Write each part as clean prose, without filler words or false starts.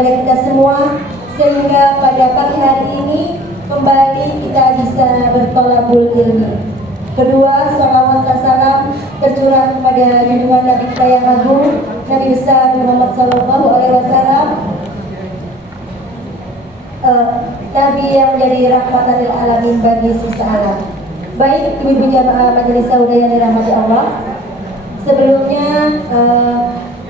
kepada kita semua, sehingga pada pagi hari ini kembali kita bisa bertolabul ilmi. Kedua, salawat dan salam tercurah kepada junjungan Nabi kita yang agung, Nabi besar Muhammad Sallallahu Alaihi Wasallam, Nabi yang menjadi rahmatan lil alamin bagi sisa alam. Baik, ibu jamaah majelis saudara yang dirahmati Allah, sebelumnya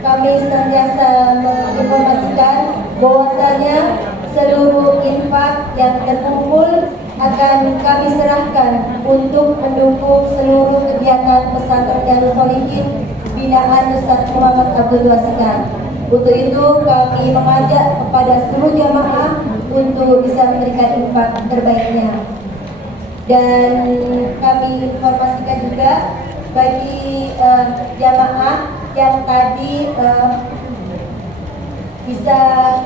kami senantiasa menginformasikan bahwasanya seluruh infak yang terkumpul akan kami serahkan untuk mendukung seluruh kegiatan pesantren Darul Sholihin binaan Ustaz Muhammad Abdul Wasikal. Untuk itu kami mengajak kepada seluruh jamaah untuk bisa memberikan infak terbaiknya. Dan kami informasikan juga bagi jamaah yang tadi bisa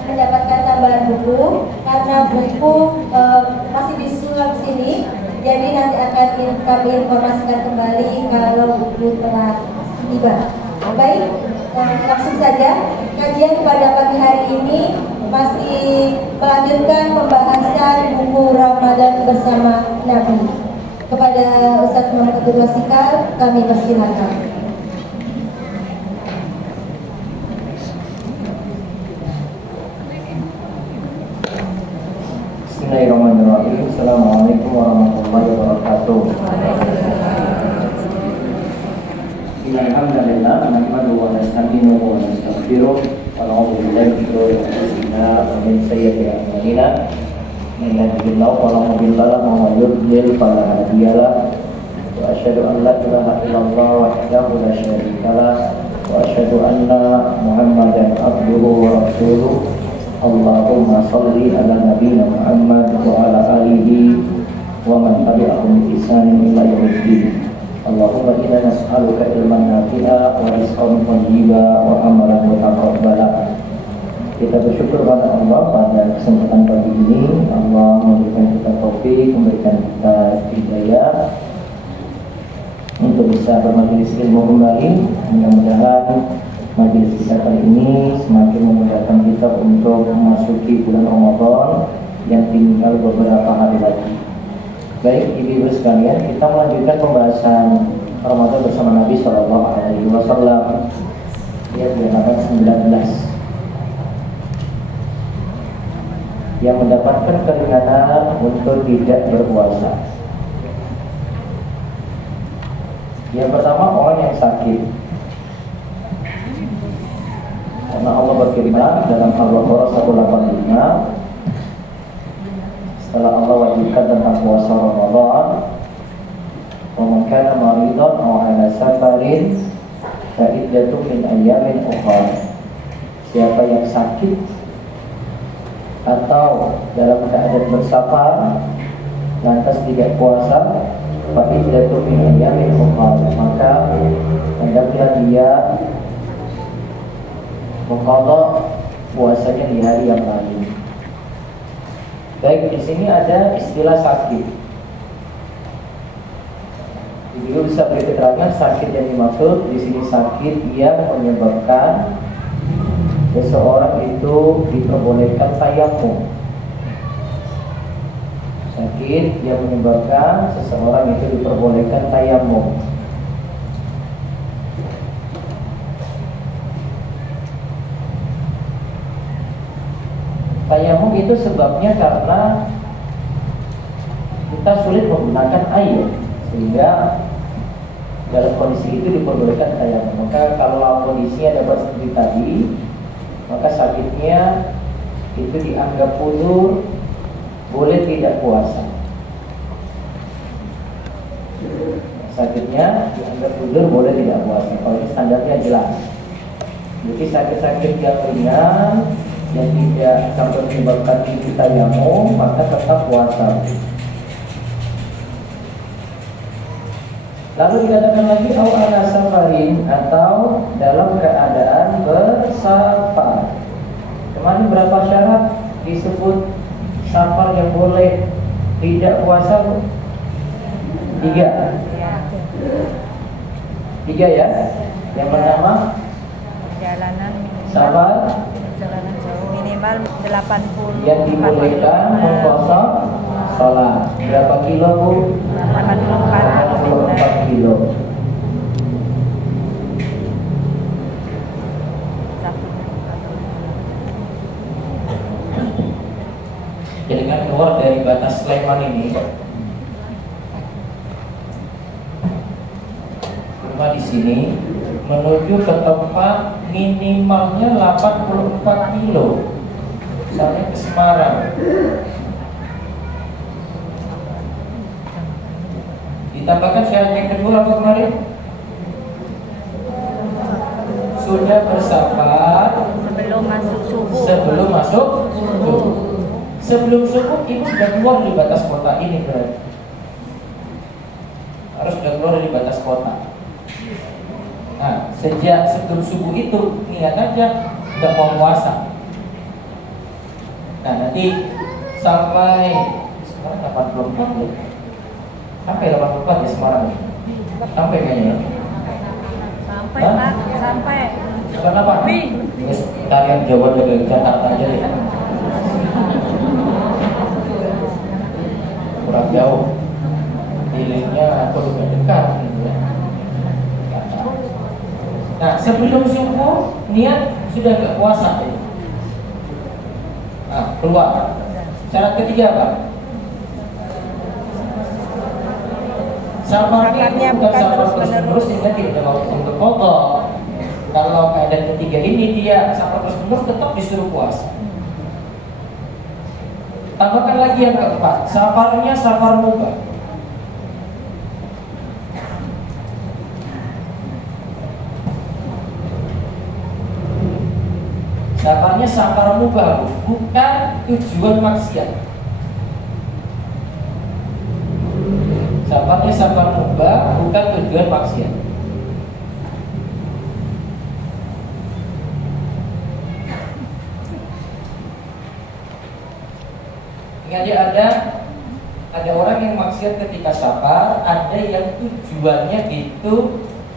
mendapatkan tambahan buku, karena buku masih disusun sini, jadi nanti akan kami informasikan kembali kalau buku telah tiba. Baik, langsung saja kajian pada pagi hari ini masih melanjutkan pembahasan buku Ramadan bersama Nabi. Kepada Ustaz Muhammad Abdul Wasikal kami persilakan. Bismillahirrahmanirrahim. Assalamualaikum warahmatullahi wabarakatuh. Alhamdulillah, nahmaduhu wa nasta'inuhu wa nastaghfiruh wa na'udzu billahi min shururi anfusina wa min sayyiati a'malina. Man yahdihillahu fala mudilla lahu wa man yudlil fala hadiya lahu. Wa asyhadu an la ilaha illallah wahdahu la syarika lahu wa asyhadu anna Muhammadan abduhu wa rasuluh. Allahumma shalli ala nabiyyina Muhammad wa ala alihi wa man tabi'ahum bi ihsanin ila yaumiddin. Allahumma inna nas'aluka ilman nafi'a wa rizqan thayyiba wa amalan mutaqabbala. Kita bersyukur pada Allah pada kesempatan pagi ini. Allah memberikan kita taufik, memberikan kita hidayah untuk bisa bermajelis ilmu kembali. Mudah-mudahan majelis kita kali ini semakin memudahkan kita untuk memasuki bulan Ramadan yang tinggal beberapa hari lagi. Baik, ibu-ibu sekalian, kita melanjutkan pembahasan Ramadan bersama Nabi Sallallahu Alaihi Wasallam. Dia halaman 19 yang mendapatkan keringanan untuk tidak berpuasa. Yang pertama, orang yang sakit. Karena Allah berfirman dalam Al-Baqarah 185, setelah Allah wajibkan tentang puasa Ramadan, wa man kana maridan aw ala safarin fa iddatun min ayyamin ukhra. Siapa yang sakit atau dalam keadaan bersafar lantas tidak puasa, fa iddatun min ayyamin ukhra, maka hendaklah dia mengqadha puasanya di hari yang lain. Baik, di sini ada istilah sakit. Ibu bisa beri keterangan sakit yang dimaksud di sini sakit yang menyebabkan seseorang itu diperbolehkan tayamum. Sakit yang menyebabkan seseorang itu diperbolehkan tayamum. Tayamum itu sebabnya karena kita sulit menggunakan air, sehingga dalam kondisi itu diperbolehkan tayamum. Maka kalau kondisinya dapat seperti tadi, maka sakitnya itu dianggap uzur, boleh tidak puasa. Sakitnya dianggap uzur, boleh tidak puasa. Kalau ini standarnya jelas. Jadi sakit-sakit yang ringan yang tidak sampai menyebabkan kita tayamum, maka tetap puasa. Lalu dikatakan lagi au ala safarin, atau dalam keadaan bersafar. Kemarin berapa syarat disebut safar yang boleh tidak puasa? 3 ya. Yang pertama perjalanan safar perjalanan jauh minimal tambah 80. Yang dibolehkan berpuasa sholat berapa kilo Bu? 84 kilo. Jadi kan keluar dari batas Sleman ini, rumah di sini menuju ke tempat minimalnya 84 kilo, sampai ke Semarang. Ditambahkan syarat yang kedua apa kemarin? Sudah bersafar Sebelum masuk subuh. sebelum masuk subuh. Sebelum subuh ibu sudah keluar dari batas kota ini berarti. Harus sudah keluar dari batas kota. Nah, sejak sebelum subuh itu niat aja udah mau puasa. Nah, nanti sampai sekarang 84 ya. Sampai 84 ya Semarang. Sampai kayaknya. Sampai Hah? Pak, sampai. Kenapa? Terus kalian Jawa dari Jakarta aja ya. Kurang jauh. Hilirnya perlu dekat gitu ya. Nah, sebelum subuh niat sudah gak puasa ya. Nah, keluar. Syarat ketiga apa? Safarnya bukan safar terus-menerus sehingga tidak ada waktu untuk qadha. Kalau keadaan ketiga ini dia safar terus-menerus tetap disuruh puasa. Tambahkan lagi yang keempat, safarnya safar mubah. Safarnya safar mubah, bukan tujuan maksiat. Safarnya safar mubah, bukan tujuan maksiat. Jadi ada orang yang maksiat ketika safar, ada yang tujuannya itu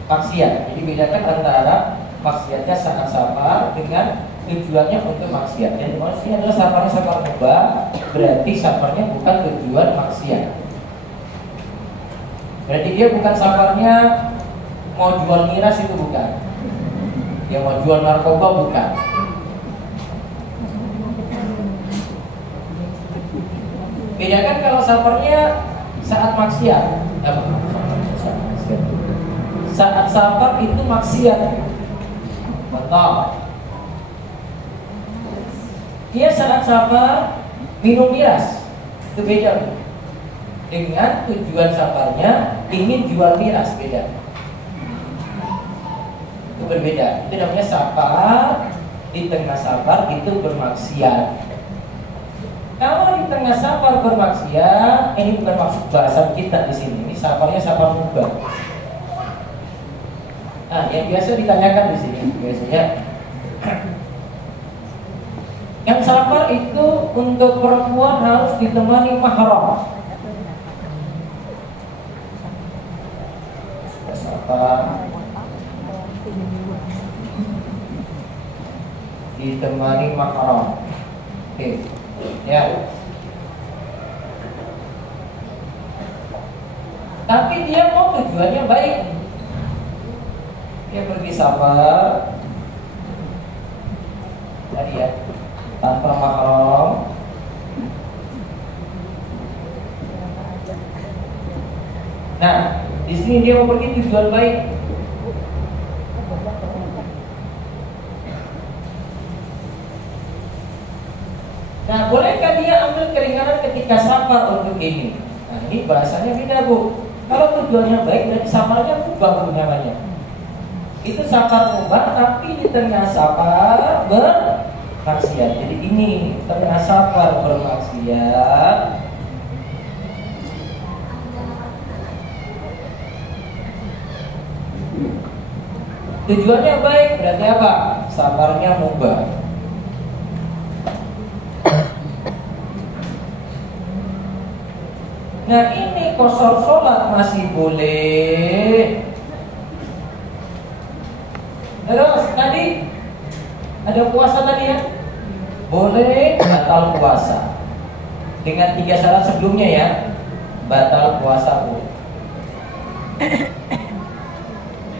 maksiat. Jadi bedakan antara maksiatnya saat safar dengan tujuannya untuk maksiat. Dan maksudnya adalah safarnya safar mubah, berarti safarnya bukan tujuan maksiat. Berarti dia bukan safarnya mau jual miras, itu bukan. Dia mau jual narkoba, bukan. Bedakan kalau safarnya saat maksiat. Saat safar itu maksiat. Contoh, dia saat safar minum miras, itu beda. Dengan tujuan safarnya ingin jual miras, beda. Itu berbeda. Itu namanya safar. Di tengah safar itu bermaksiat. Kalau di tengah safar bermaksiat, ini bukan maksud bahasan kita di sini. Ini safarnya safar mubah. Nah, yang biasa ditanyakan di sini biasanya, yang safar itu untuk perempuan harus ditemani mahram. Safar ditemani mahram. Oke. Ya. Tapi dia mau tujuannya baik. Dia pergi safar tadi ya, tanpa mahram. Nah, di sini dia mau pergi tujuan baik. Nah, bolehkah dia ambil keringanan ketika safar untuk ini? Nah, ini bahasanya beda, Bu. Kalau tujuannya baik, berarti safarnya mubah namanya. Itu safar mubah, tapi di tengah safar bermaksiat. Jadi ini tengah safar bermaksiat. Tujuannya baik, berarti apa? Safarnya mubah. Nah, ini qashar sholat masih boleh. Terus tadi ada puasa tadi ya. boleh batal puasa dengan 3 syarat sebelumnya ya. Batal puasa Bu.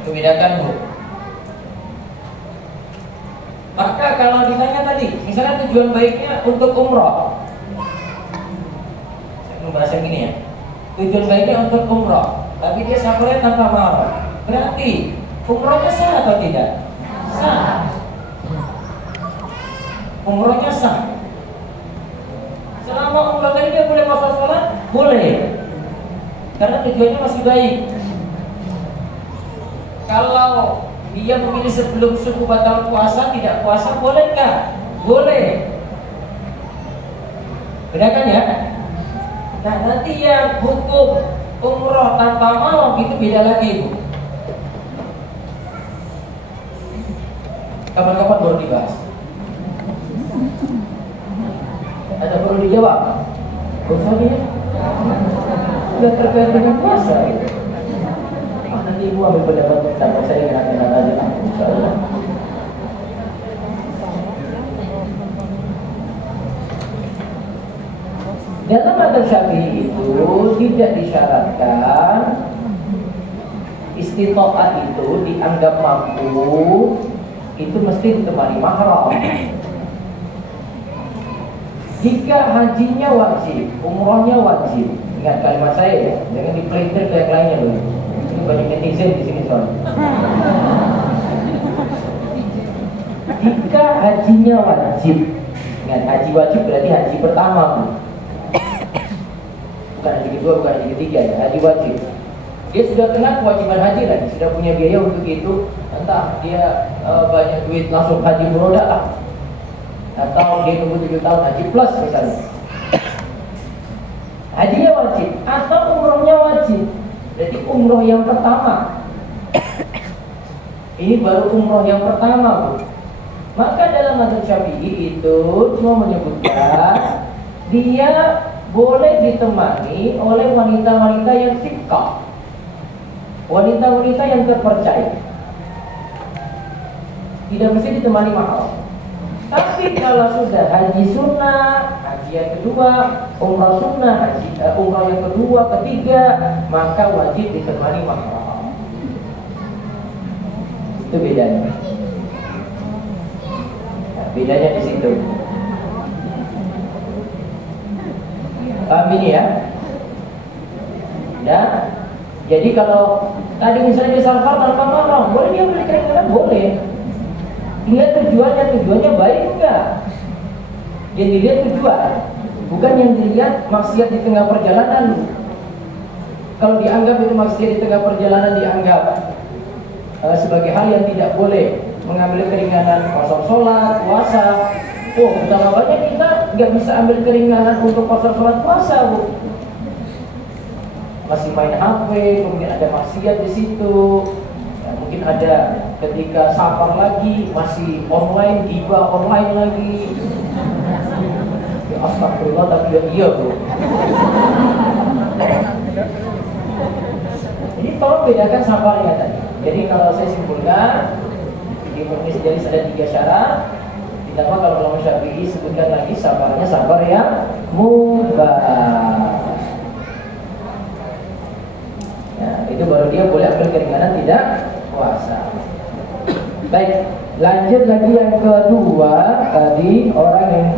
Itu bedakan Bu. Maka kalau ditanya tadi, misalnya tujuan baiknya untuk umroh, saya mau bahas yang gini ya. Tujuan baiknya untuk umroh, tapi dia safarnya tanpa mahram. Berarti umrohnya sah atau tidak? Sah. Umrohnya sah. Selama umroh tadi dia boleh puasa sholat? Boleh. Karena tujuannya masih baik. Kalau dia memilih sebelum subuh batal puasa, tidak puasa, bolehkah? Boleh. Bedakan ya. Nah nanti yang hukum umroh tanpa malam itu beda lagi Bu. Kapan-kapan baru dibahas. Ada perlu dijawab? Urusannya sudah terkait dengan puasa. Nanti ibu ambil pendapat tentang saya enak-enak aja lah, insyaallah. Dalam mazhab Syafi'i itu tidak disyaratkan istita'ah itu dianggap mampu itu mesti ditemani mahram. Jika hajinya wajib, umrohnya wajib. Ingat kalimat saya ya, jangan dipelintir ke yang lainnya loh. Ini banyak netizen di sini soalnya. Jika hajinya wajib, ingat haji wajib berarti haji pertama Bu. Bukan haji kedua, bukan haji ketiga ya, haji wajib. Dia sudah kena kewajiban haji lagi, sudah punya biaya untuk itu. Entah dia banyak duit langsung haji beroda lah, atau dia tunggu 7 tahun haji plus misalnya. Hajinya wajib atau umrohnya wajib. Berarti umroh yang pertama. Ini baru umroh yang pertama Bu. Maka dalam mazhab Syafi'i itu cuma menyebutkan dia boleh ditemani oleh wanita-wanita yang thiqah, wanita-wanita yang terpercaya. Tidak mesti ditemani mahram. Tapi kalau sudah haji sunnah, haji yang kedua, umrah sunnah, umrah yang kedua, ketiga, maka wajib ditemani mahram. Itu bedanya. Nah, bedanya di situ. Paham ini ya? Ya. Jadi kalau tadi misalnya dia safar tanpa mahram, boleh dia beli keringanan? Boleh. Lihat tujuannya baik enggak? Yang dilihat tujuan, bukan yang dilihat maksiat di tengah perjalanan. Kalau dianggap itu maksiat di tengah perjalanan, dianggap sebagai hal yang tidak boleh, mengambil keringanan kosong sholat, puasa. Oh, betapa banyak kita nggak bisa ambil keringanan untuk kosong sholat, puasa Bu. Masih main HP, kemudian ada maksiat di situ. Mungkin ada ketika safar lagi masih online, tiba online lagi. Ya astagfirullah, tapi ya iya Bu. Jadi tolong bedakan safarnya tadi. Jadi kalau saya simpulkan di Munis jadi ada 3 syarat. Ditambah kalau ulama Syafi'i sebutkan lagi safarnya safar yang mubah. Ya, itu baru dia boleh ambil keringanan tidak puasa. Baik, lanjut lagi yang kedua tadi, orang yang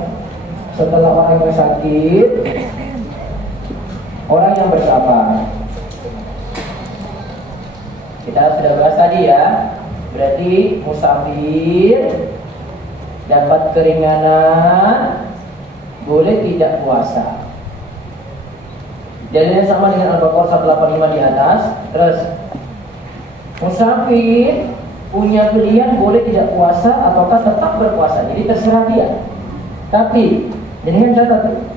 setelah orang yang sakit, orang yang bersabar. Kita sudah bahas tadi ya, berarti musafir dapat keringanan, boleh tidak puasa. Dalilnya sama dengan Al-Baqarah 185 di atas. Terus musafir punya pilihan boleh tidak puasa ataukah tetap berpuasa. Jadi terserah dia. Tapi dengan catatan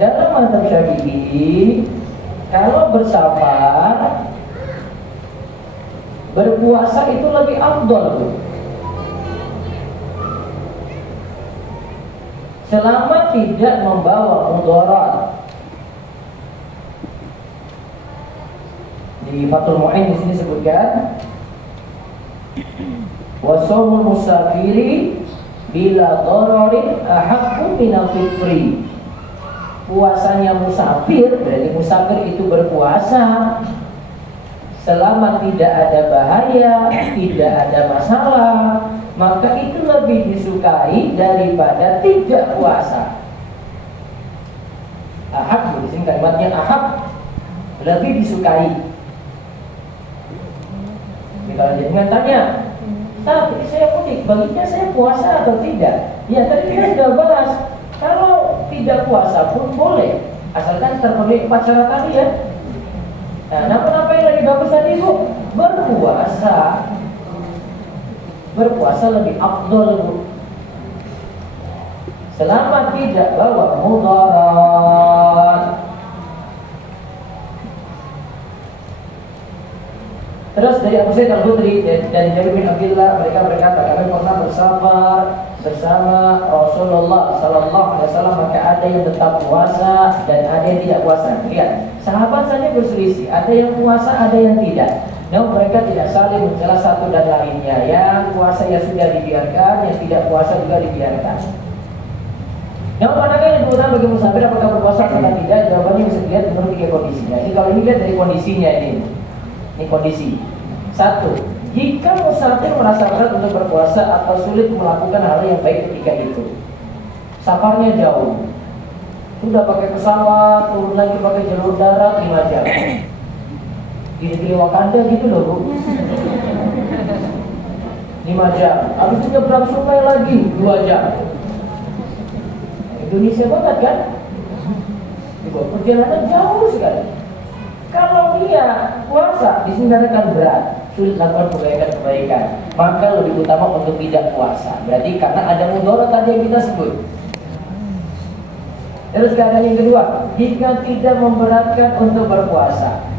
dalam mazhab Syafi'i, kalau bersabar berpuasa itu lebih afdal, selama tidak membawa mudarat. Di Fathul Mu'in di sini sebutkan wasaumul musafiri bila dhararin ahaqqu minal fitri. Puasanya musafir, berarti musafir itu berpuasa selama tidak ada bahaya, tidak ada masalah, maka itu lebih disukai daripada tidak puasa. Ahab, di sini kalimatnya ahab, lebih disukai. Jadi kalau jangan tanya, tapi saya mudik, baliknya saya puasa atau tidak? Ya tadi kita sudah bahas, kalau tidak puasa pun boleh, asalkan terpenuhi 4 syarat tadi ya. Nah, namun apa yang lagi bagus tadi Bu? Berpuasa lebih afdol Bu, selama tidak bawa mudarat. Terus dari Abu Sa'id Al-Khudri dan Jabir bin Abdullah, mereka berkata, kami pernah bersafar bersama Rasulullah Sallallahu Alaihi Wasallam, maka ada yang tetap puasa dan ada yang tidak puasa. Lihat, sahabat saja berselisih, ada yang puasa, ada yang tidak. Namun mereka tidak saling mencela satu dan lainnya. Yang puasa ya sudah dibiarkan, yang tidak puasa juga dibiarkan. Namun manakah yang diutamakan bagi musafir, apakah berpuasa atau tidak? Jawabannya bisa dilihat menurut 3 kondisinya. Ini kalau ini lihat dari kondisinya ini. Ini kondisi. 1. Jika musafir merasa berat untuk berpuasa atau sulit melakukan hal yang baik ketika itu. Safarnya jauh, sudah pakai pesawat, turun lagi pakai jalur darat 5 jam. Di negeri Wakanda gitu loh Bu. 5 jam. Habis itu nyebrang sungai lagi 2 jam. Indonesia banget kan? Perjalanan jauh sekali. Kalau dia puasa disenggarakan berat, sulit lakukan kebaikan, maka lebih utama untuk tidak puasa. Berarti karena ada mudarat tadi yang kita sebut. Terus keadaan yang kedua, jika tidak memberatkan untuk berpuasa.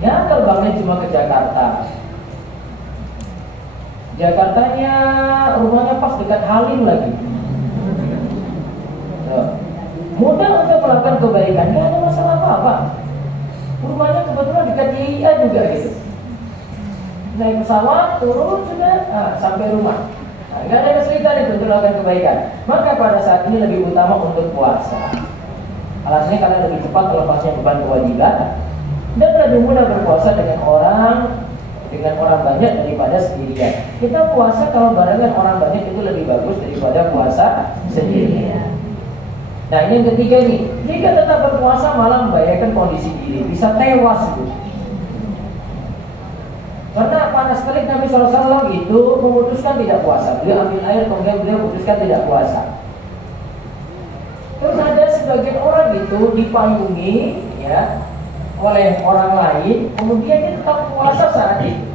Ya terbangnya cuma ke Jakarta. Jakartanya rumahnya pas dekat Halim lagi. Mudah untuk melakukan kebaikan, nggak ada masalah apa-apa. Rumahnya kebetulan dekat YIA juga gitu. Naik pesawat, turun sudah sampai rumah. Nggak ada kesulitan itu untuk melakukan kebaikan. Maka pada saat ini lebih utama untuk puasa. Alasannya karena lebih cepat melepasnya beban kewajiban dan lebih mudah berpuasa dengan orang banyak daripada sendirian. Kita puasa kalau barengan orang banyak itu lebih bagus daripada puasa sendirian. Nah ini yang ketiga nih, jika tetap berpuasa malah membahayakan kondisi diri, bisa tewas Bu. Karena panas terik Nabi SAW itu memutuskan tidak puasa. Beliau ambil air kemudian beliau memutuskan tidak puasa. Terus ada sebagian orang itu dipayungi ya oleh orang lain, kemudian dia tetap puasa saat itu.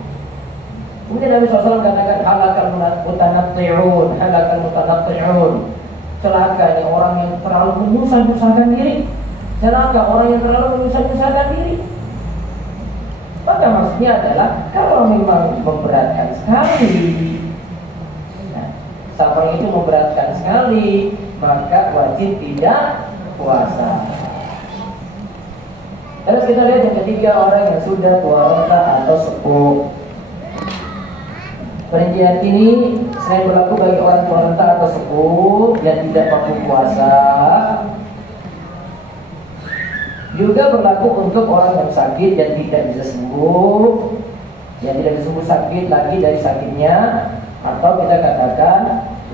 Kemudian Nabi SAW katakan halakal mutanatti'un. Celakanya orang yang terlalu menyusah-nyusahkan diri. Celaka orang yang terlalu menyusah-nyusahkan diri. Maka maksudnya adalah kalau memang memberatkan sekali, safar itu memberatkan sekali, maka wajib tidak puasa. Terus kita lihat yang ketiga, orang yang sudah tua renta atau sepuh. Perincian ini selain berlaku bagi orang tua renta atau sepuh yang tidak mampu puasa, juga berlaku untuk orang yang sakit dan tidak bisa sembuh, yang tidak bisa sembuh sakit lagi dari sakitnya, atau kita katakan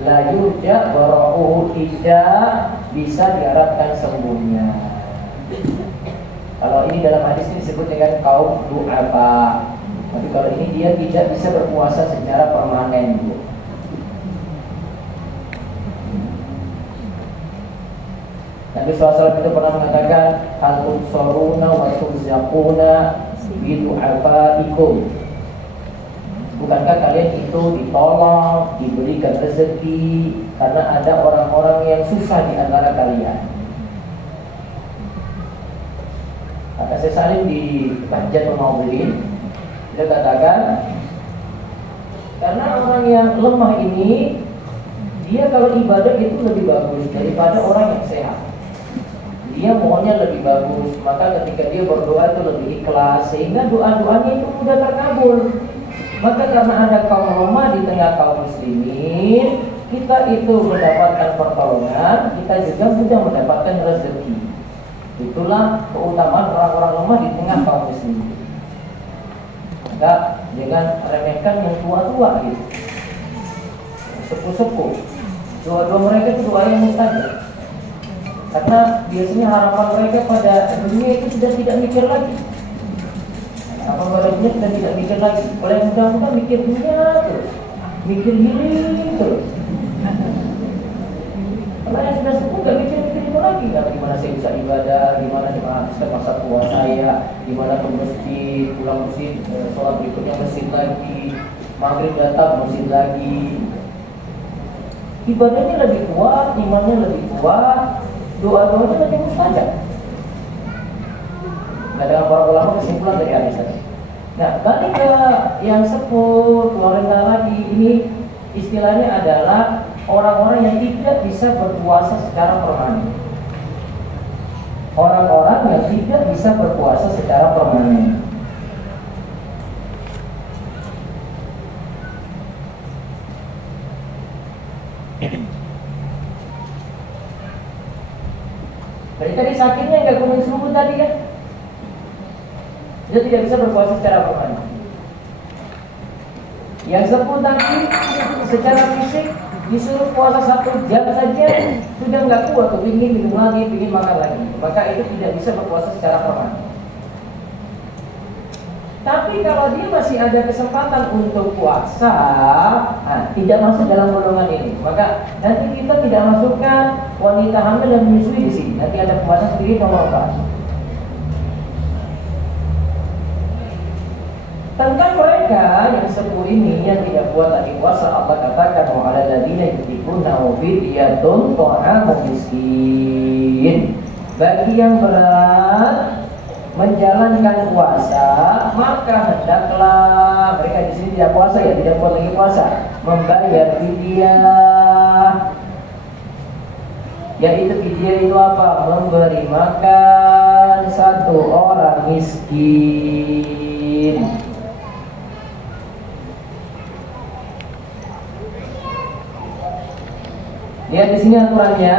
la yurja bara'uhu, tidak bisa diharapkan sembuhnya. Kalau ini dalam hadis ini disebut dengan kaum du'afa. Tapi kalau ini dia tidak bisa berpuasa secara permanen. Nabi SAW itu pernah mengatakan hal tunsoruna wa turzaquna bi du'afaikum. Bukankah kalian itu ditolong, diberikan rezeki karena ada orang-orang yang susah di antara kalian? Kata saya saling di Bahjat Maulid, dia katakan karena orang yang lemah ini, dia kalau ibadah itu lebih bagus daripada orang yang sehat. Dia maunya lebih bagus, maka ketika dia berdoa itu lebih ikhlas, sehingga doa-doanya itu mudah terkabul. Maka karena ada kaum lemah di tengah kaum muslimin, kita itu mendapatkan pertolongan, kita juga mudah mendapatkan rezeki. Itulah keutamaan orang-orang lemah di tengah kaum muslimin. Maka jangan remehkan yang tua-tua gitu, sepuh-sepuh. Doa-doa mereka itu doa yang mustajab. Karena biasanya harapan mereka pada dunia itu sudah tidak mikir lagi. Apa baliknya sudah tidak mikir lagi. Oleh mudah-mudah mikir dunia terus, mikir diri terus. Kalau yang sudah sepuh nggak mikir-mikir itu lagi. Gimana saya bisa ibadah, gimana menghabiskan masa tua saya, gimana ke masjid, pulang masjid, sholat berikutnya masjid lagi, maghrib datang masjid lagi. Ibadahnya lebih kuat, imannya lebih kuat, doa-doanya lebih mustajab. Nah, dengan para ulama kesimpulan dari hadis tadi. Nah, balik ke yang sepuh, keluarin lagi, ini istilahnya adalah orang-orang yang tidak bisa berpuasa secara permanen. Orang-orang yang tidak bisa berpuasa secara permanen. Jadi tadi sakitnya nggak kuning sembuh tadi kan? Dia tidak bisa berpuasa secara permanen. Yang sepuh tadi secara fisik disuruh puasa 1 jam saja sudah nggak kuat, tuh ingin minum lagi, ingin makan lagi. Maka itu tidak bisa berpuasa secara permanen. Tapi kalau dia masih ada kesempatan untuk puasa, nah, tidak masuk dalam golongan ini. Maka nanti kita tidak masukkan wanita hamil dan menyusui di sini. Nanti ada pembahasan sendiri nomor 4. Tentang mereka yang sepuh ini yang tidak kuat lagi puasa, Allah katakan wa 'alal ladzina yutiquna fidyatun ta'amun miskin. Bagi yang berat menjalankan puasa, maka hendaklah mereka di sini tidak puasa ya, tidak kuat lagi puasa, membayar fidyah. Yaitu fidyah itu apa? Memberi makan 1 orang miskin. Lihat di sini aturannya.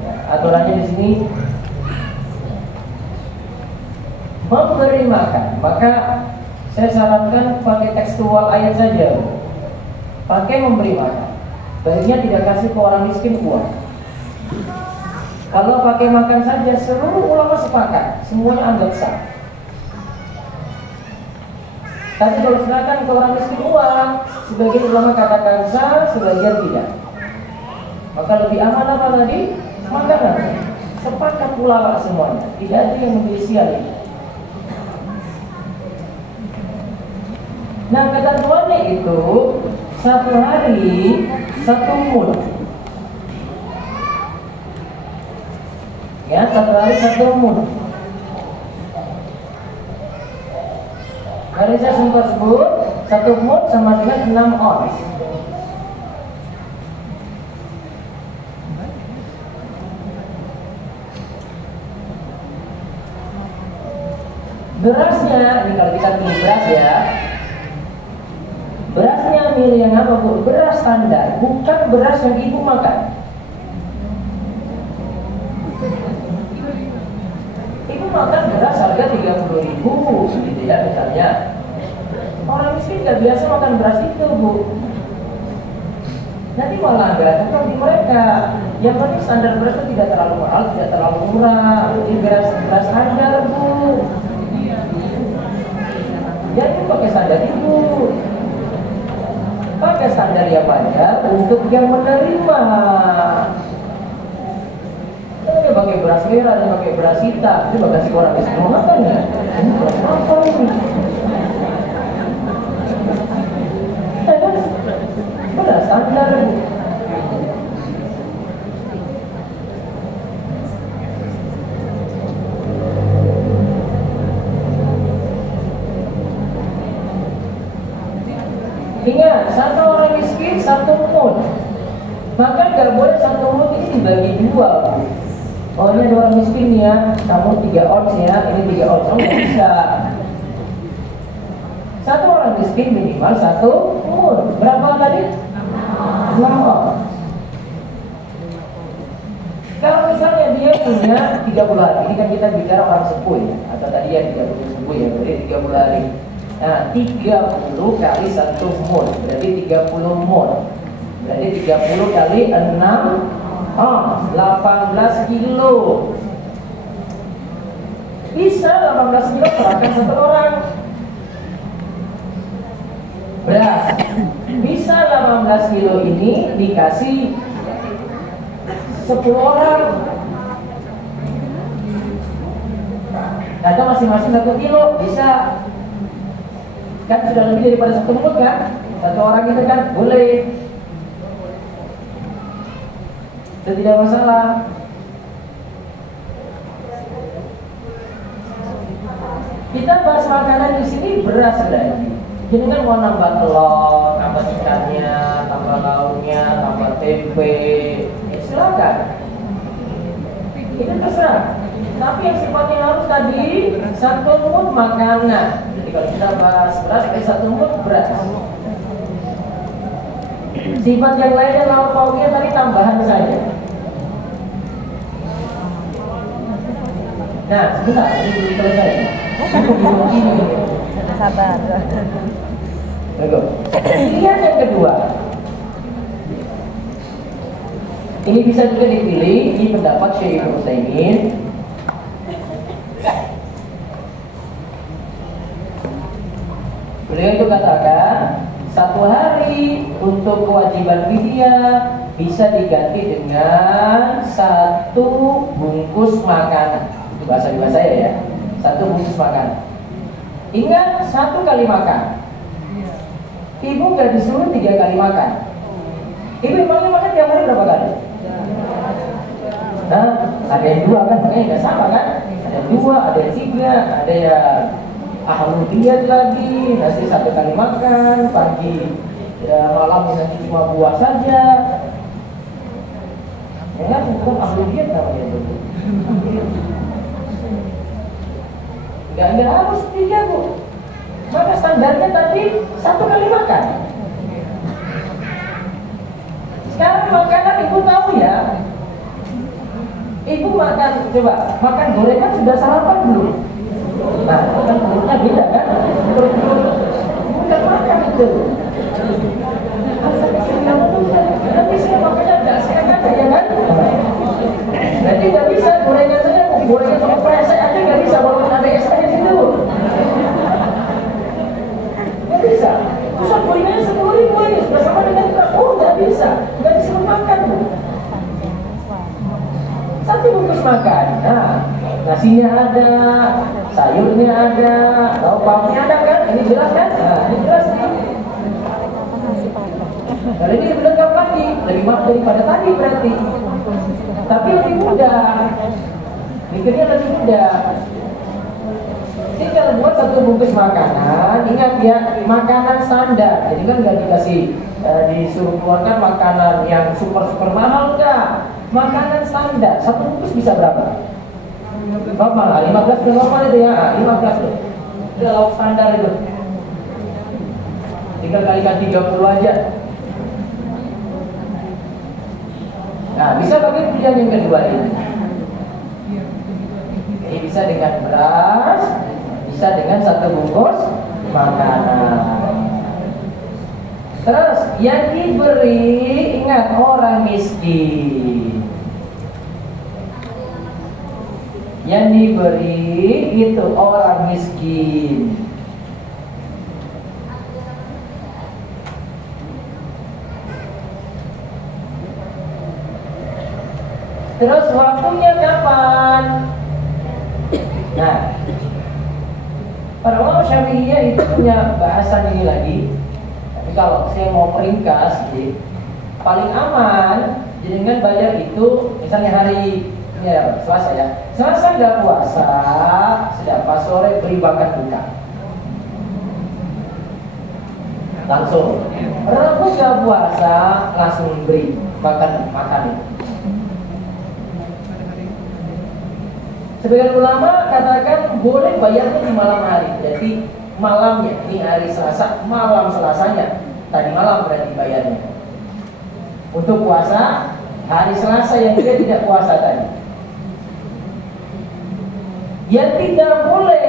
Ya, aturannya di sini memberi makan. Maka saya sarankan pakai tekstual ayat saja. Pakai memberi makan. Baiknya tidak kasih ke orang miskin uang. Kalau pakai makan saja, seluruh ulama sepakat, semuanya anggap sah. Tapi kalau serahkan ke orang miskin uang, sebagian ulama katakan sah, sebagian tidak. Maka lebih aman apa tadi? Makanan. Sepakat ulama semuanya, tidak ada yang menyelisih ini. Nah, ketentuannya itu 1 hari 1 mud. Ya, 1 hari 1 mud. Hari saya sempat sebut 1 mud sama dengan 6 ons. Berasnya, ini kalau kita pilih beras ya. Berasnya milih yang apa Bu? Beras standar, bukan beras yang ibu makan. Ibu makan beras harga 30.000 gitu ya misalnya. Orang miskin gak biasa makan beras itu Bu. Nanti malah gak cocok di mereka. Yang penting standar beras itu tidak terlalu mahal, tidak terlalu murah. Ini beras standar Bu. Jadi pakai standar ibu. Pakai standar yang wajar untuk yang menerima. Dia pakai beras merah, dia pakai beras hitam. Dia bakal kasih orang miskin mau makan ya? Ini beras apa ini? Beras standar. Ingat, 1 orang miskin 1 mud. Maka nggak boleh 1 mud ini dibagi 2. Oh ini ada orang miskin nih ya, kamu 3 ons ya, ini 3 ons, oh nggak bisa. miskin minimal 1 mud. Berapa tadi? 6. Kalau misalnya dia punya 30 hari, ini kan kita bicara orang sepuh ya, atau tadi yang 30 sepuh ya, berarti 30 hari. Nah, 30 kali 1 mud, berarti 30 mud. Berarti 30 kali 6, 18 kilo. Bisa 18 kilo serahkan 1 orang. Beras. Bisa 18 kilo ini dikasih 10 orang. Kata masing-masing 1 kilo bisa. Kan sudah lebih daripada 1 mud kan? 1 orang itu kan boleh. Itu tidak masalah. Kita bahas makanan di sini beras lagi. Jadi kan mau nambah telur, nambah ikannya, tambah lauknya, tambah tempe, ya silakan. Itu terserah. Tapi yang sifatnya harus tadi 1 mud makanan. Jadi kalau kita bahas beras, 1 mud beras. Sifat yang lainnya lauk pauknya tadi tambahan saja. Nah, sebentar, ini belum selesai. Sabar. Pilihan yang kedua, ini bisa juga dipilih di pendapat Syekh Ibnu Utsaimin. Beliau itu katakan 1 hari untuk kewajiban fidyah bisa diganti dengan 1 bungkus makanan. Itu bahasa Jawa saya ya. 1 bungkus makanan. Ingat 1 kali makan. Ibu gak disuruh 3 kali makan. Ibu emangnya makan tiap hari berapa kali? Nah, ada yang 2 kan, makanya gak sama kan? Ada yang 2, ada yang 3, ada yang ahluliyat lagi, nanti 1 kali makan, pagi ya malam nanti cuma buah saja. Ya, bukan ahluliyat namanya itu. Enggak harus 3 bu. Maka standarnya tadi 1 kali makan. Sekarang makanan ibu tahu ya. Ibu makan, coba makan gorengan sudah sarapan belum? Nah, kan perutnya beda kan? Bukan makan itu. Nanti saya makannya tidak sehat aja ya kan? Jadi nggak bisa gorengan saja, gorengan sama kresek aja nggak bisa walaupun ada esnya di situ. Nggak bisa. Pusat gorengannya 10.000 ini sudah sama dengan keras. Oh nggak bisa disuruh makan bu. 1 bungkus makan. Nah, nasinya ada, sayurnya ada, lauk pauknya ada kan? Ini jelas kan? Nah, ini jelas nih. Nah, ini lebih lengkap lagi, lebih maaf daripada tadi berarti. Tapi lebih mudah. Mikirnya lebih mudah. Jadi kalau buat 1 bungkus makanan, ingat ya, makanan standar. Jadi kan nggak dikasih disuruh keluarkan makanan yang super mahal enggak. Makanan standar, 1 bungkus bisa berapa? Normal, 15 itu normal itu ya, 15 tuh. Itu lauk standar itu. Tinggal kalikan 30 aja. Nah, bisa pakai pilihan yang kedua ini. Ini bisa dengan beras, bisa dengan 1 bungkus makanan. Terus yang diberi, ingat orang miskin. Yang diberi itu orang miskin. Terus waktunya kapan? Nah, para ulama Syafi'iyah itu punya bahasan ini lagi. Tapi kalau saya mau peringkas, paling aman dengan bayar itu misalnya hari ya, Selasa ya. Selasa nggak puasa, sudah pas sore beri makan buka. Langsung. Rabu nggak puasa, langsung beri makan itu. Sebagian ulama katakan boleh bayarnya di malam hari. Jadi malamnya, ini hari Selasa, malam Selasanya, tadi malam berarti bayarnya. Untuk puasa hari Selasa yang dia tidak puasa tadi. Yang tidak boleh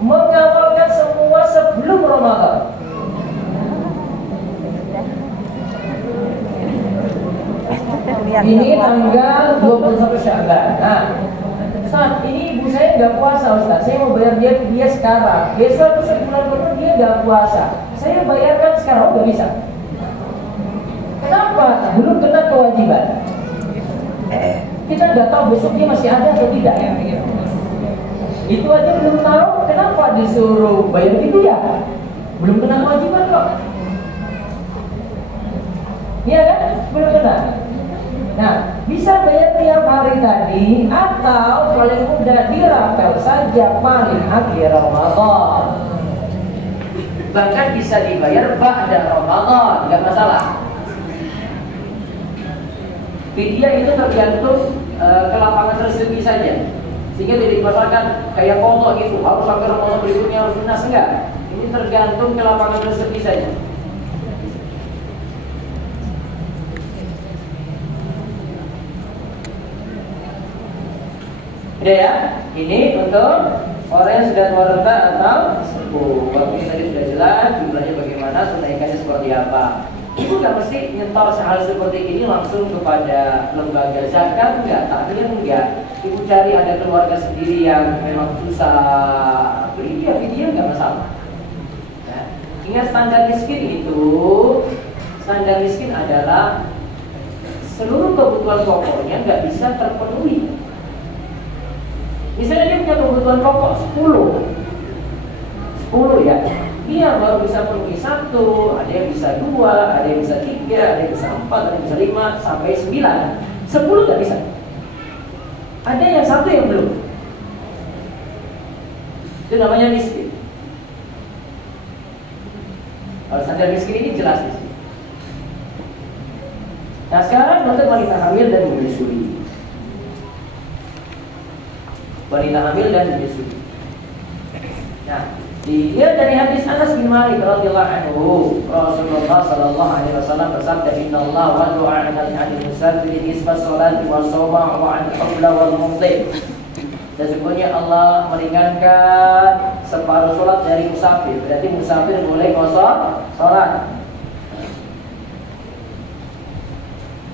mengamalkan semua sebelum Ramadan. Ini tanggal 21 Sya'ban. Nah, saat ini ibu saya nggak puasa, Ustaz. Saya mau bayar dia sekarang. Besok sebulan penuh dia nggak puasa. Saya bayarkan sekarang, oh nggak bisa. Kenapa? Belum kena kewajiban. Kita nggak tahu besok dia masih ada atau tidak. Itu aja belum tahu, kenapa disuruh bayar itu ya? Belum kena kewajiban kok. Iya kan? Belum kena. Nah, bisa bayar tiap hari tadi, atau paling mudah dirapel saja paling akhir Ramadan. Bahkan bisa dibayar ba'da Ramadan, nggak masalah. Fidyah itu tergantung kelapangan rezeki saja. Sehingga tidak dipasarkan kayak kodok gitu, harus sampai Ramadan berikutnya harus lunas, enggak. Ini tergantung kelapangan rezeki saja. Udah ya, ini untuk orang yang sudah warta atau sepuh. Waktu ini tadi sudah jelas jumlahnya bagaimana, sunaikannya seperti apa. Ibu nggak mesti nyetor hal seperti ini langsung kepada lembaga zakat, enggak, takdir enggak. Ibu cari ada keluarga sendiri yang memang susah, beri dia video nggak masalah. Nah, ingat standar miskin itu, standar miskin adalah seluruh kebutuhan pokoknya nggak bisa terpenuhi. Misalnya dia punya kebutuhan pokok 10 ya, dia baru bisa penuhi 1, ada yang bisa 2, ada yang bisa 3, ada yang bisa 4, ada yang bisa 5, sampai 9. 10 nggak bisa. Ada yang 1 yang belum. Itu namanya miskin. Kalau standar miskin ini jelas di sini. Nah sekarang untuk wanita hamil dan menyusui. Wanita hamil dan menyusui. Nah, dilihat dari hadis Anas bin Malik radhiyallahu anhu, Rasulullah sallallahu alaihi wasallam bersabda, "Innallaha wa du'a 'alal musafir nisfa sholati wa shawma wa 'an qabla wal mudhi." Sesungguhnya Allah meringankan separuh sholat dari musafir. Berarti musafir boleh qasar sholat.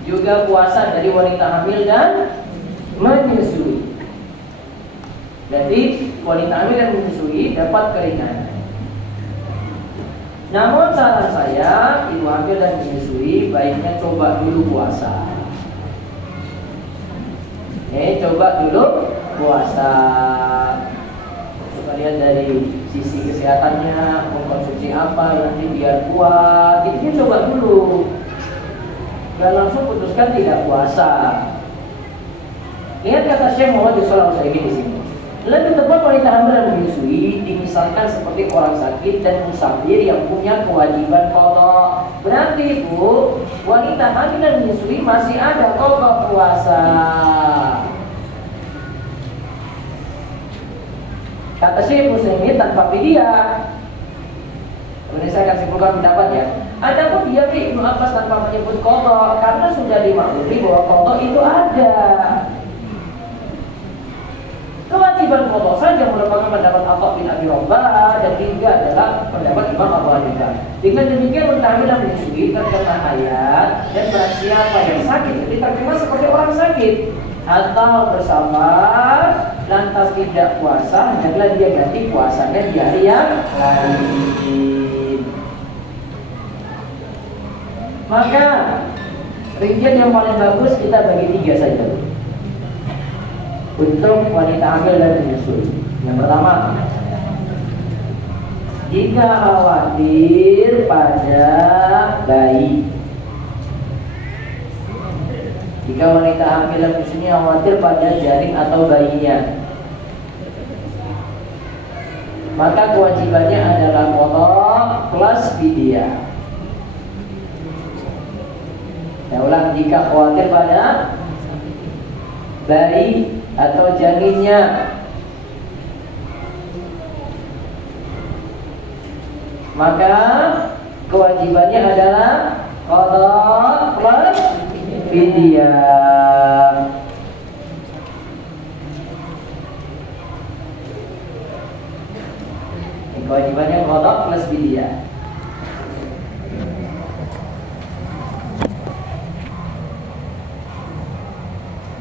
Juga puasa dari wanita hamil dan menyusui. Jadi wanita hamil dan menyusui dapat keringanan. Namun saran saya, ibu hamil dan menyusui baiknya coba dulu puasa. Coba dulu puasa. Coba lihat dari sisi kesehatannya, mengkonsumsi apa nanti biar kuat. Jadi dia coba dulu. Gak langsung putuskan tidak puasa. Lihat kata Syekh Muhammad Shalih Al-Utsaimin di sini. Lebih tepat wanita hamil dan menyusui dimisalkan seperti orang sakit dan musafir yang punya kewajiban qada. Berarti ibu, wanita hamil dan menyusui masih ada qada puasa. Kata Syekh Utsaimin tanpa fidyah. Kemudian saya akan simpulkan pendapat ya. Adapun dia Ibnu Abbas tanpa menyebut qada karena sudah dimaklumi bahwa qada itu ada. Kewajiban qada saja merupakan pendapat Atha bin Abi Rabah dan juga adalah pendapat Imam Abu Hanifah. Dengan demikian wanita hamil dan menyusui terkena ayat dan barang siapa yang sakit diterima seperti orang sakit atau bersama lantas tidak puasa, hendaklah dia ganti puasanya di hari yang lain. Maka rincian yang paling bagus kita bagi 3 saja untuk wanita hamil dan menyusui. Yang pertama, jika khawatir pada bayi. Jika wanita hamil dan menyusui khawatir pada janin atau bayinya, maka kewajibannya adalah qada plus fidyah. Saya ulang, jika khawatir pada bayi atau janinnya, maka kewajibannya adalah qada plus fidyah. Kewajibannya qada plus fidyah.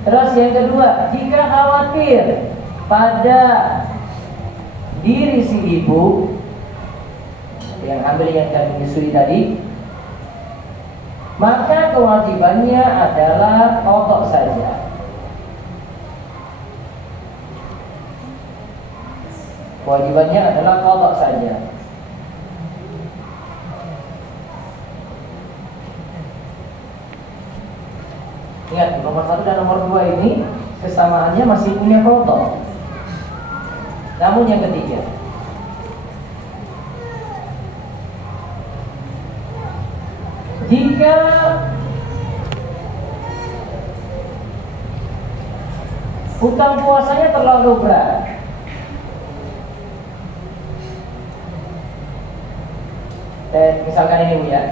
Terus yang kedua, jika khawatir pada diri si ibu yang hamil yang akan menyusui tadi, maka kewajibannya adalah qada saja. Kewajibannya adalah qada saja. Ingat, nomor 1 dan nomor 2 ini kesamaannya masih punya qada. Namun yang ketiga, jika hutang puasanya terlalu berat, misalkan ini Bu ya,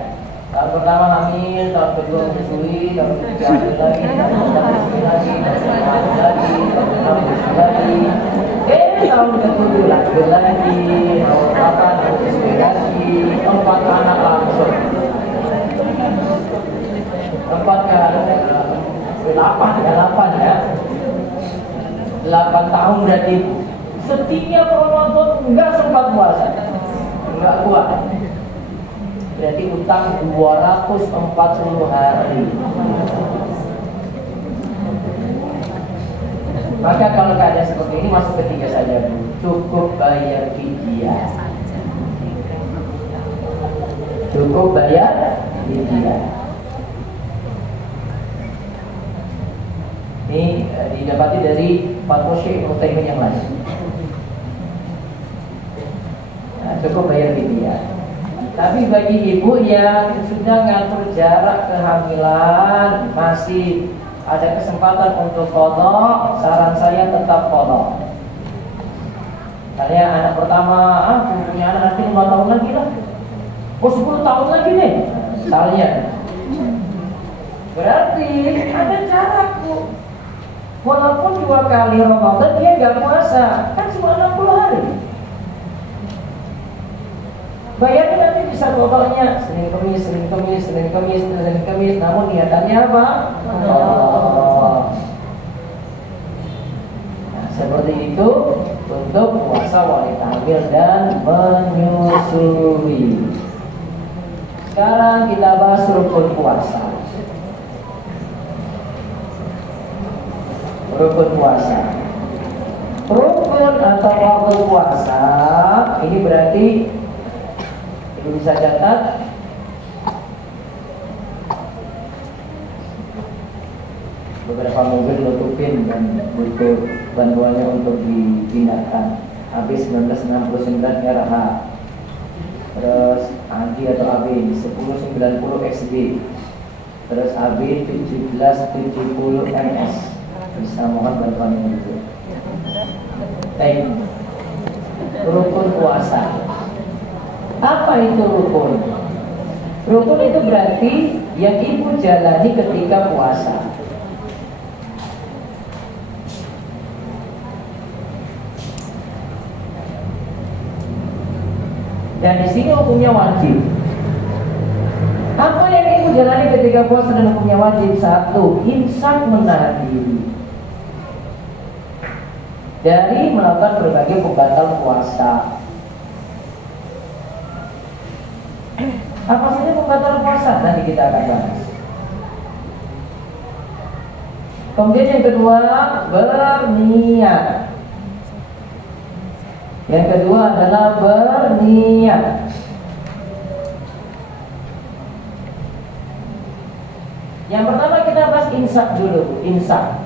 tahun pertama hamil, tahun kedua menyusui, tahun ketiga hamil lagi, tahun ketiga menyusui lagi, tahun ketiga hamil lagi, tahun ketiga menyusui lagi, tahun ke-7 lahir lagi, tahun 8 menyusui lagi, 4 anak langsung, 4 kali 8 ya, 8 tahun berarti setiap Ramadan enggak sempat puasa, enggak kuat. Berarti utang 240 hari. Maka kalau keadaan seperti ini masuk ketiga saja Bu, cukup bayar fidyah. Cukup bayar fidyah. Ini didapati dari fatwa Syekh Ibnu Taimiyah yang lain. Nah, cukup bayar fidyah. Tapi bagi ibu yang sudah ngatur jarak kehamilan, masih ada kesempatan untuk qada, saran saya tetap qada. Misalnya anak pertama, punya anak nanti 5 tahun lagi lah, 10 tahun lagi nih, misalnya. Berarti ada jarak Bu. Walaupun 2 kali Ramadan dia nggak puasa, kan cuma 60 hari. Bayarnya nanti bisa totalnya Senin Kamis, Senin Kamis, Senin Kamis, Senin Kamis. Namun niatannya apa? Nah, seperti itu untuk puasa wanita hamil dan menyusui. Sekarang kita bahas rukun puasa. Rukun puasa. Rukun atau waktu puasa ini berarti Ibu bisa catat beberapa mobil nutupin dan butuh bantuannya untuk dipindahkan. AB 1969 RH, terus AG atau AB 1090 XD, terus AB 1770 MS. Bisa mohon bantuannya itu. Baik, rukun puasa. Apa itu rukun? Rukun itu berarti yang ibu jalani ketika puasa. Dan di sini hukumnya wajib. Apa yang ibu jalani ketika puasa dan hukumnya wajib? 1. Imsak, menahan diri dari melakukan berbagai pembatal puasa. Apa saja pembatal puasa? Nanti kita akan bahas. Kemudian yang kedua, berniat. Yang kedua adalah berniat. Yang pertama kita bahas imsak dulu. Imsak.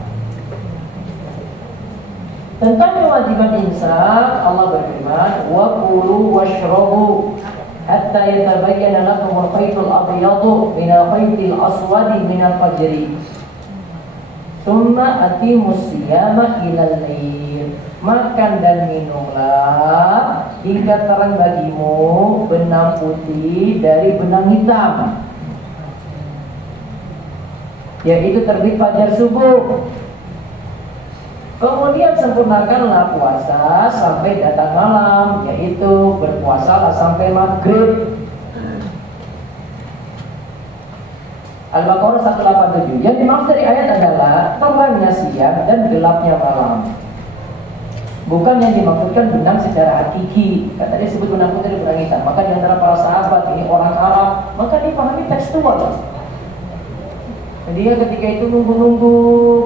Tentang kewajiban imsak, Allah berfirman, wa kulu washrabu hatta yatabayyana lakum al-khaytul abyadu min al-khaytil aswadi min al-fajri thumma atimus siyama ilal lail. Makan dan minumlah hingga terang bagimu benang putih dari benang hitam, yaitu terbit fajar subuh. Kemudian sempurnakanlah puasa sampai datang malam, yaitu berpuasalah sampai maghrib. Al-Baqarah 187. Yang dimaksud dari ayat adalah terangnya siang dan gelapnya malam. Bukan yang dimaksudkan benang secara hakiki. Kata dia sebut benang putih dan benang hitam. Maka di antara para sahabat ini orang Arab, maka dia pahami tekstual. Dia ketika itu nunggu-nunggu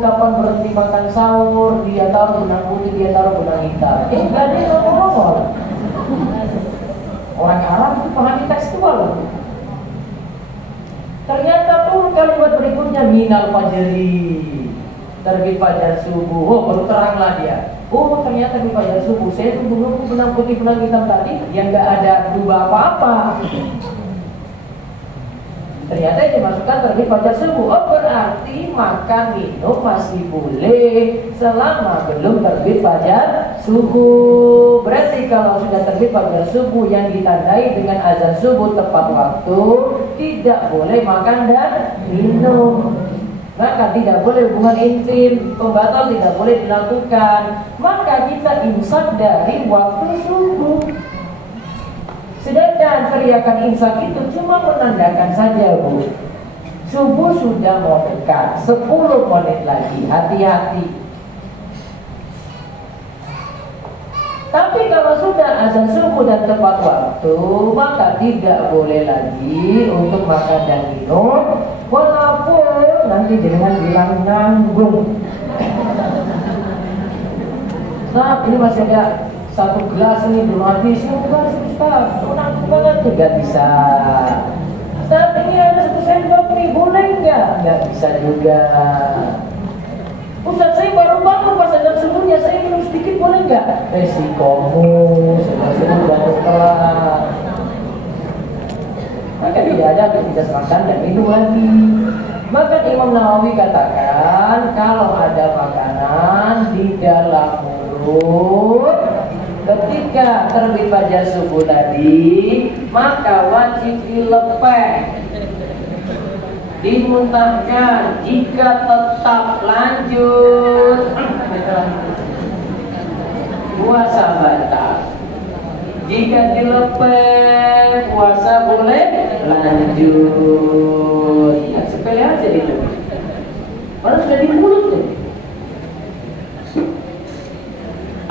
kapan berhenti makan sahur, dia taruh benang putih, dia taruh benang hitam. Enggak, dia ngomong-ngomong. Orang Arab itu pahami tekstual. Ternyata pun kalimat berikutnya minal fajri, terbit fajar subuh. Oh, baru teranglah dia. Oh, ternyata di fajar subuh saya tuh nunggu benang putih benang hitam tadi yang nggak ada berubah apa-apa. Ternyata yang dimasukkan terbit fajar subuh. Oh, berarti makan minum masih boleh selama belum terbit fajar subuh. Berarti kalau sudah terbit fajar subuh yang ditandai dengan azan subuh tepat waktu, tidak boleh makan dan minum. Maka tidak boleh hubungan intim, pembatal tidak boleh dilakukan. Maka kita imsak dari waktu subuh. Sedangkan teriakan imsak itu cuma menandakan saja, Bu. Subuh sudah mau dekat, 10 menit lagi, hati-hati. Tapi kalau sudah azan subuh dan tepat waktu, maka tidak boleh lagi untuk makan dan minum, walaupun nanti jangan bilang nanggung. Nah, ini masih ada 1 gelas ini belum habis. Ustaz, nanggung banget, tidak bisa. Ustaz, ini ada 1 sendok nih, boleh nggak? Nggak bisa juga. Ustaz, saya baru bangun pas azan subuhnya, saya minum sedikit boleh nggak? Resikomu, sudah bangun telat. Maka tidak ada aktivitas makan dan minum lagi. Maka Imam Nawawi katakan kalau ada makanan di dalam mulut ketika terbit fajar subuh tadi, maka wajib dilepeh, dimuntahkan. Jika tetap lanjut, puasa batal. Jika dilepeh, puasa boleh lanjut. Ya, sepele aja itu. Padahal sudah di mulut tuh.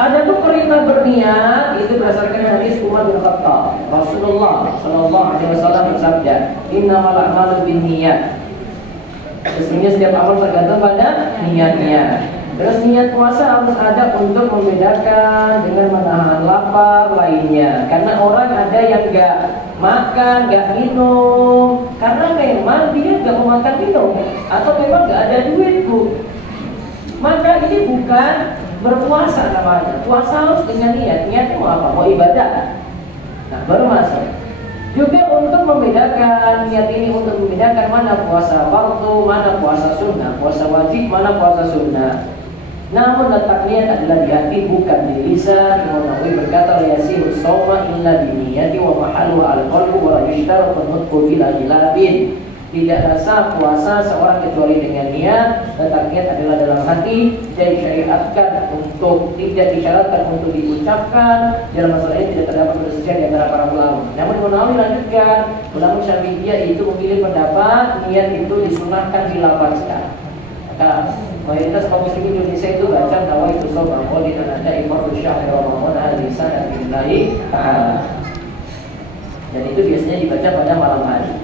Ada tuh perintah berniat itu berdasarkan hadis Umar bin Khattab. Rasulullah Shallallahu Alaihi Wasallam bersabda, "Innamal a'malu binniyat." Sesungguhnya setiap amal tergantung pada niatnya. Terus niat puasa harus ada untuk membedakan dengan menahan lapar lainnya. Karena orang ada yang nggak makan, nggak minum, karena memang dia nggak mau makan minum, atau memang nggak ada duit, Bu. Maka ini bukan berpuasa namanya. Puasa harus dengan niat. Niatnya mau apa? Mau ibadah. Nah, baru masuk. Juga untuk membedakan, niat ini untuk membedakan mana puasa fardu, mana puasa sunnah, puasa wajib, mana puasa sunnah. Namun letak niat adalah di hati, bukan di lisan. Imam Nawawi berkata, yasiru sawma illa biniyati wa mahallu al-qalbu wa la yushtaratu nutqu bila khilafin. Tidak sah puasa seorang kecuali dengan niat. Letak niat adalah dalam hati, dan syariatkan untuk, tidak disyaratkan untuk diucapkan. Dalam masalah ini tidak terdapat perselisihan di antara para ulama. Namun Imam Nawawi lanjutkan, ulama Syafi'iyah itu memilih pendapat niat itu disunahkan dilafazkan. Maka mayoritas kaum muslimin Indonesia itu baca nawaitu shauma qawli dan ada ibadah syahri Ramadan al-lisan billahi ta'ala. Dan itu biasanya dibaca pada malam hari.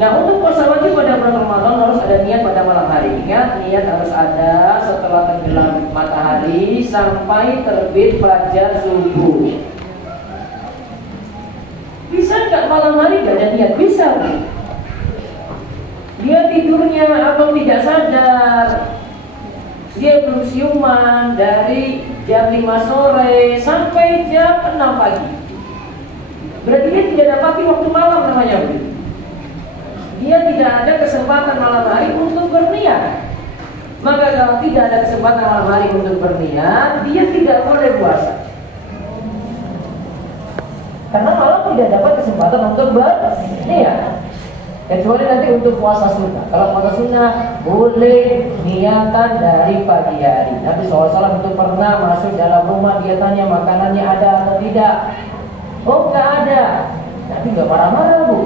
Nah, untuk puasa wajib pada bulan Ramadan harus ada niat pada malam hari. Ingat, niat harus ada setelah tenggelam matahari sampai terbit fajar subuh. Bisa nggak malam hari nggak ada niat? Bisa. Dia tidurnya atau tidak sadar, dia belum siuman dari jam 5 sore sampai jam 6 pagi. Berarti dia tidak dapati waktu malam namanya. Dia tidak ada kesempatan malam hari untuk berniat. Maka kalau tidak ada kesempatan malam hari untuk berniat, dia tidak boleh puasa. Karena malam tidak dapat kesempatan untuk berniat. Kecuali nanti untuk puasa sunnah. Kalau puasa sunnah boleh niatan dari pagi hari. Nabi SAW itu pernah masuk dalam rumah, dia tanya makanannya ada atau tidak. Oh nggak ada. Nabi nggak marah-marah bu.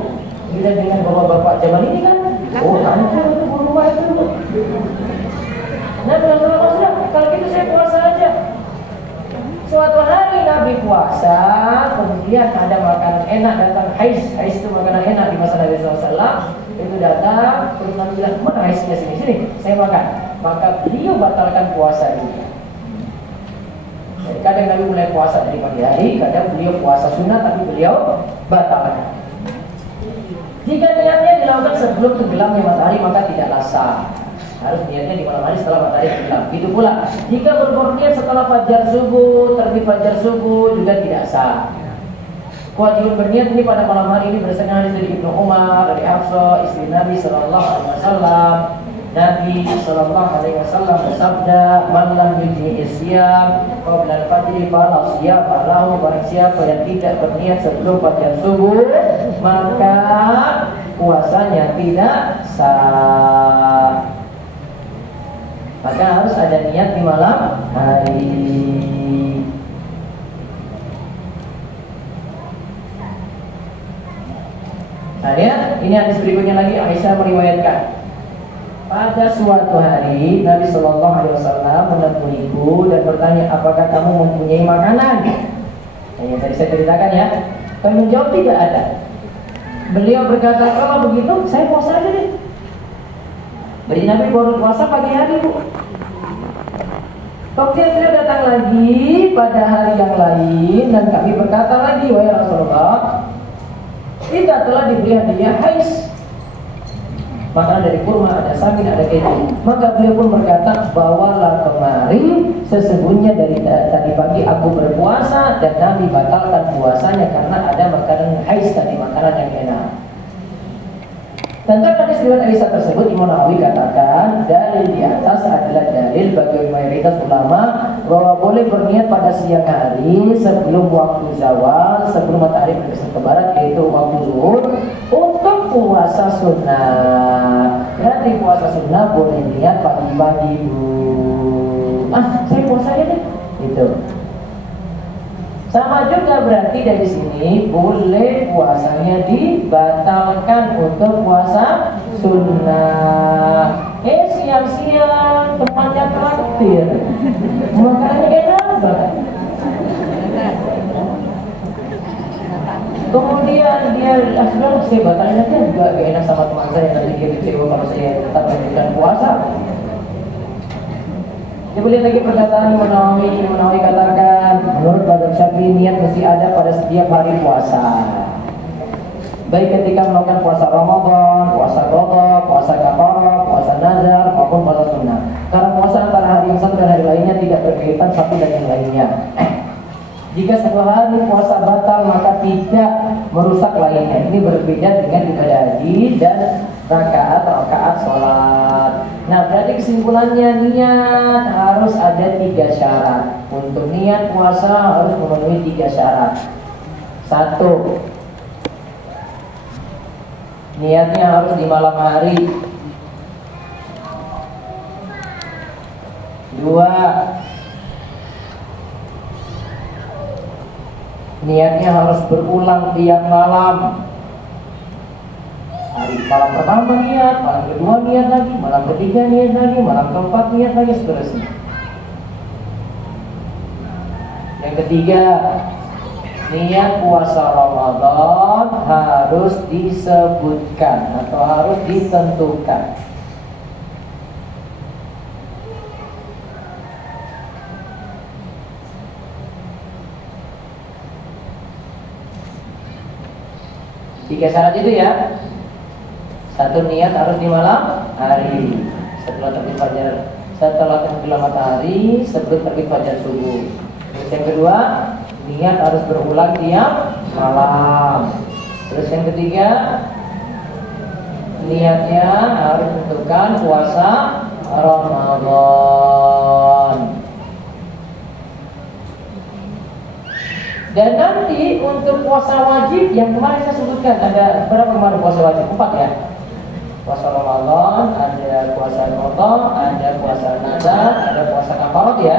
Bila dengan bapak-bapak zaman ini kan, oh hancur itu rumah itu. Nabi SAW sudah, kalau gitu saya puasa aja. Suatu hari Nabi puasa, kemudian ada makanan enak datang, hais itu makanan enak di masa Nabi SAW. Itu datang, terus Nabi bilang, mana haisnya sini, saya makan. Maka beliau batalkan puasa ini. Jadi kadang Nabi mulai puasa dari pagi hari, kadang beliau puasa sunnah tapi beliau batalkan. Jika niatnya dilakukan sebelum tenggelamnya matahari maka tidaklah sah. Harus niatnya di malam hari setelah matahari tenggelam. Begitu pula jika berniat setelah fajar subuh, terbit fajar subuh juga tidak sah. Kewajiban berniat ini pada malam hari ini berdasarkan hadis dari Ibnu Umar, dari Hafsah istri Nabi Sallallahu Alaihi Wasallam. Nabi Sallallahu Alaihi Wasallam bersabda, "Man lam yujmi isyam qabla al-fajr fala siyama lahu." Barang siapa yang tidak berniat sebelum fajar subuh, maka puasanya tidak sah. Maka harus ada niat di malam hari. Nah ya, ini hadis berikutnya lagi. Aisyah meriwayatkan, pada suatu hari Nabi Shallallahu Alaihi Wasallam menemuiku dan bertanya, apakah kamu mempunyai makanan? Nah, yang tadi saya ceritakan ya. Kami menjawab tidak ada. Beliau berkata, kalau begitu saya puasa aja deh. Jadi Nabi baru puasa pagi hari bu. Kemudian beliau datang lagi pada hari yang lain dan kami berkata lagi, wahai Rasulullah, kita telah diberi hadiah hais, makanan dari kurma, ada samin, ada keju. Maka beliau pun berkata, bawalah kemari, sesungguhnya dari tadi pagi aku berpuasa dan Nabi batalkan puasanya karena ada makanan hais tadi, makanan yang enak. Tentang hadis riwayat Aisyah tersebut, Imam Nawawi katakan dalil di atas adalah dalil bagi mayoritas ulama bahwa boleh berniat pada siang hari sebelum waktu zawal, sebelum matahari bergeser ke barat, yaitu waktu zuhur, untuk puasa sunnah. Jadi puasa sunnah boleh niat pagi-pagi bu. Saya puasa aja deh, gitu. Sama juga berarti dari sini boleh puasanya dibatalkan untuk puasa sunnah. Siang-siang tempatnya traktir, makanannya enak banget. Kemudian dia sudah saya batalin aja, juga gak enak sama teman saya, nanti dia kecewa kalau saya tetap melanjutkan puasa. Coba lihat lagi perkataan Imam Nawawi katakan, menurut mazhab Syafi'i niat mesti ada pada setiap hari puasa. Baik ketika melakukan puasa Ramadan, puasa qadha, puasa kafarah, puasa nazar maupun puasa sunnah. Karena puasa antara hari yang satu dan hari lainnya tidak berkaitan satu dan yang lainnya. Jika setelah hari puasa batal maka tidak merusak lainnya. Ini berbeda dengan ibadah haji dan rakaat sholat. Nah, berarti kesimpulannya niat harus ada 3 syarat. Untuk niat puasa harus memenuhi 3 syarat. 1, niatnya harus di malam hari. 2, niatnya harus berulang tiap malam. Hari malam pertama niat, malam kedua niat lagi, malam ketiga niat lagi, malam keempat niat lagi, seterusnya. Yang ketiga, niat puasa Ramadan harus disebutkan atau harus ditentukan. Tiga syarat itu ya. 1, niat harus di malam hari setelah terbit fajar, setelah tenggelam matahari, sebelum terbit fajar subuh. Terus yang kedua, niat harus berulang tiap malam. Terus yang ketiga, niatnya harus menentukan puasa Ramadan. Dan nanti untuk puasa wajib yang kemarin saya sebutkan, ada berapa kemarin puasa wajib? 4 ya. Puasa Ramadan, ada puasa Ramadan, ada puasa Nazar, ada puasa kafarat ya.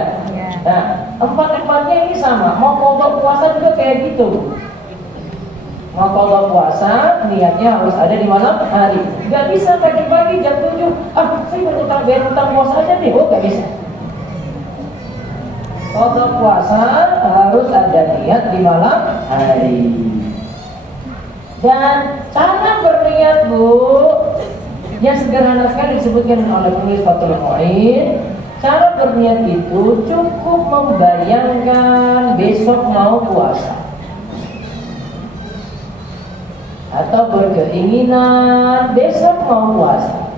Nah, 4-4-nya ini sama. Mau qadha puasa juga kayak gitu. Mau qadha puasa, niatnya harus ada di malam hari. Gak bisa pagi-pagi jam 7. Saya berutang bayar utang puasa aja deh. Oh, gak bisa. Qadha puasa harus ada niat di malam hari. Dan cara berniat, Bu, yang sederhana sekali disebutkan oleh penulis Fathul Mu'in. Cara berniat itu cukup membayangkan besok mau puasa, atau berkeinginan besok mau puasa.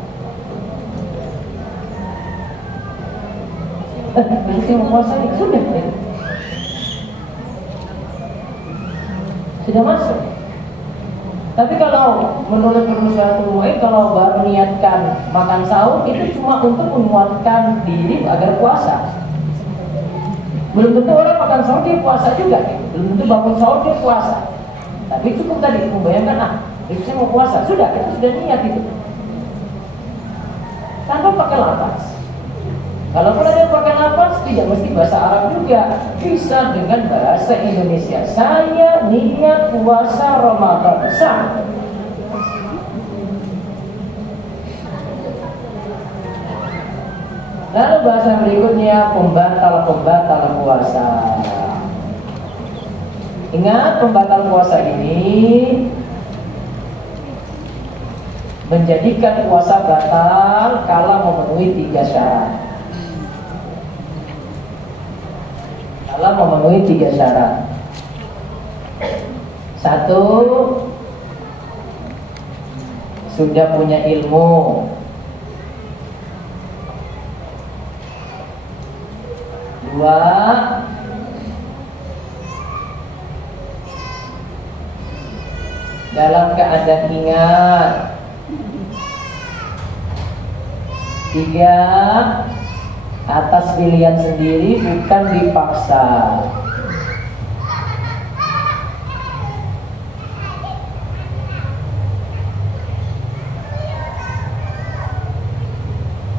Besok mau puasa nih, sudah masuk. Tapi kalau menurut penulis Fathul Mu'in, kalau baru niatkan makan sahur itu cuma untuk menguatkan diri agar puasa. Belum tentu orang makan sahur dia puasa juga, belum tentu bangun sahur dia puasa. Tapi cukup tadi membayangkan, besok saya mau puasa, sudah, itu sudah niat itu. Tanpa pakai lafaz. Kalaupun ada yang pakai lafaz, tidak mesti bahasa Arab juga, bisa dengan bahasa Indonesia. Saya niat puasa Ramadan, sah. Lalu bahasa berikutnya pembatal puasa. Ingat, pembatal puasa ini menjadikan puasa batal kalau memenuhi 3 syarat. Kalau memenuhi 3 syarat. 1, sudah punya ilmu. 2, dalam keadaan ingat. 3, atas pilihan sendiri, bukan dipaksa.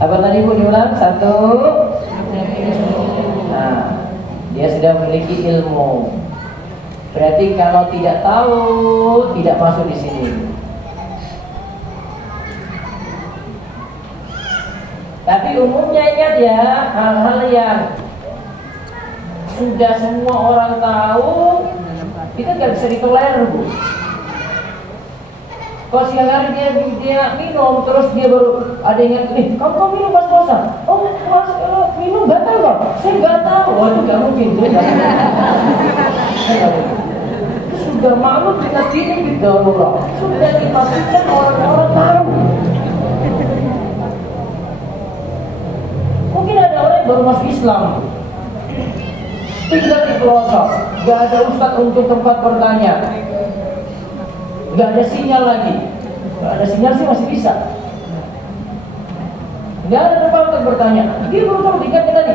Apa tadi Bu diulang? 1, nah, dia sudah memiliki ilmu. Berarti kalau tidak tahu, tidak masuk di sini. Tapi umumnya ingat ya, hal-hal yang sudah semua orang tahu, kita nggak bisa ditolerir, Bu. Kalau siang hari dia minum, terus dia baru ada yang ingat, kamu minum pas puasa? Oh, minum batal kok? Saya nggak tahu. Oh, itu nggak mungkin. Sudah malu kita gini di darurat, sudah dipastikan orang-orang tahu. Mungkin ada orang yang baru masuk Islam, tinggal di pelosok, gak ada ustadz untuk tempat bertanya, gak ada sinyal lagi. Gak ada sinyal sih masih bisa. Gak ada tempat untuk bertanya. Dia baru tahu tingkatnya tadi,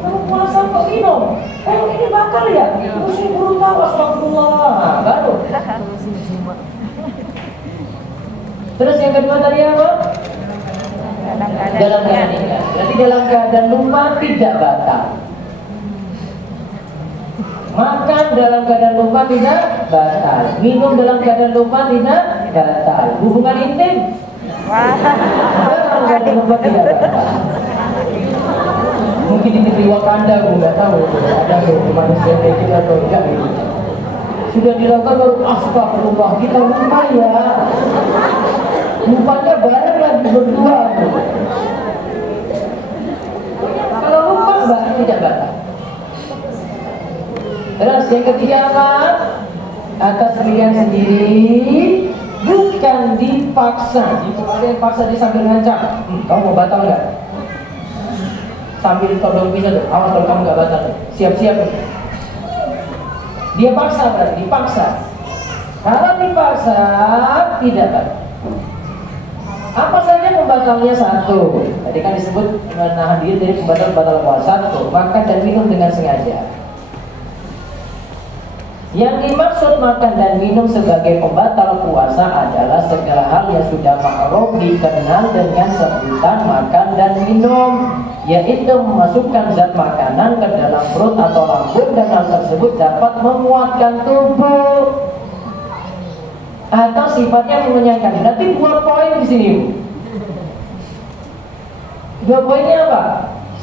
kamu puasa kok minum? Ini bakal ya? Terus saya baru tahu, astagfirullah. Baru. Terus yang kedua tadi apa? Dalam keadaan ingat. Jadi dalam keadaan lupa tidak batal. Makan dalam keadaan lupa tidak batal. Minum dalam keadaan lupa tidak batal. Hubungan intim dalam keadaan lupa tidak batal. Mungkin ini di Wakanda, aku nggak tahu ada manusia kayak gitu atau enggak gitu. Sudah dilakukan baru astagfirullah, kita lupa ya. Lupanya bareng lagi berdua. Kalau lupa tidak batal. Terus yang ketiga apa? Atas pilihan sendiri, bukan dipaksa. Jika ada yang paksa dia sambil ngancam, kamu mau batal nggak? Sambil todong bisa tuh, awas kalau kamu nggak batal, siap-siap. Dia paksa berarti dipaksa. Kalau dipaksa tidak batal. Apa saja pembatalnya? 1, tadi kan disebut menahan diri dari pembatal puasa. 1, makan dan minum dengan sengaja. Yang dimaksud makan dan minum sebagai pembatal puasa adalah segala hal yang sudah ma'ruf dikenal dengan sebutan makan dan minum, yaitu memasukkan zat makanan ke dalam perut atau lambung, dan hal tersebut dapat menguatkan tubuh atau sifatnya mengenyangkan. Berarti 2 poin di sini, Bu. 2 poinnya apa?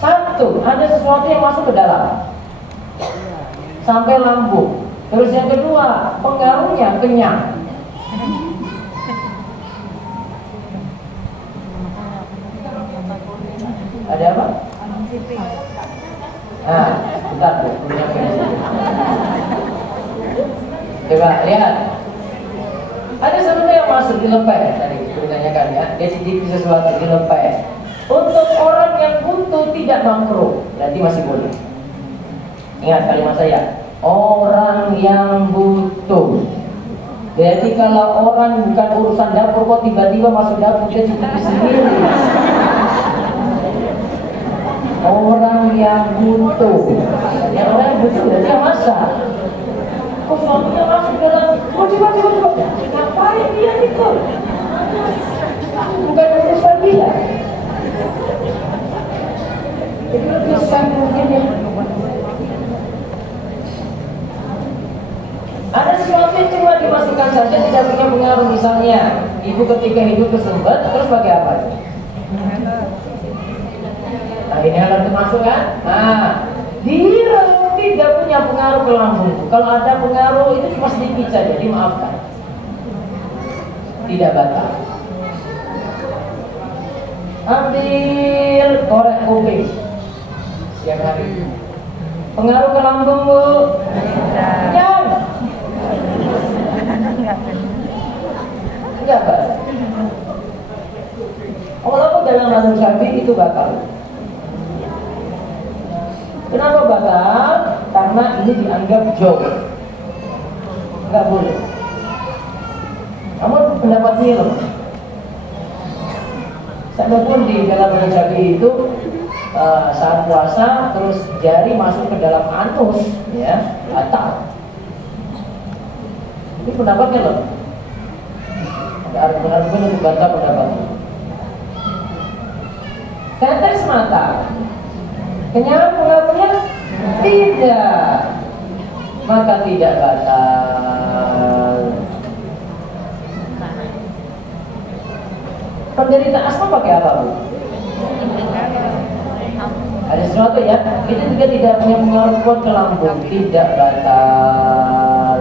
1, ada sesuatu yang masuk ke dalam sampai lambung. Terus yang kedua, pengaruhnya kenyang. Ada apa? Nah, bentar Bu, coba lihat. Ada sesuatu yang masuk di lepet tadi, ditanyakan ya. Dia cicipi sesuatu di lepet. Untuk orang yang butuh tidak makruh, berarti masih boleh. Ingat kalimat saya. Orang yang butuh. Jadi kalau orang bukan urusan dapur kok tiba-tiba masuk dapur dia cicipi sendiri. Orang yang butuh. Yang orang yang butuh dia masak. Kok suaminya masuk dalam coba. Ngapain dia itu? Bukan urusan dia. Jadi lebih mungkin ya. Ada sesuatu yang cuma dimasukkan saja tidak punya pengaruh. Misalnya ibu ketika hidup kesumbat, terus pakai apa? Nah ini alat termasuk kan? Nah dia tidak punya pengaruh ke lambung. Kalau ada pengaruh itu cuma sedikit saja, dimaafkan. Tidak batal. Ambil korek kuping siang hari. Pengaruh ke lambung, Bu? Tidak. Enggak batal. Walaupun dalam mazhab Syafi'i itu batal. Kenapa batal? Karena ini dianggap jauh. Enggak boleh. Namun pendapat Nil, saya pun di dalam mazhab Syafi'i itu saat puasa terus jari masuk ke dalam anus, ya, batal. Ini pendapatnya loh. Ada argumen untuk bantah pendapatnya. Tetes mata, kenyang pengaruhnya tidak, maka tidak batal. Penderita asma pakai apa, Bu? Ada sesuatu ya, itu juga tidak punya pengaruh kuat ke lambung, tidak batal.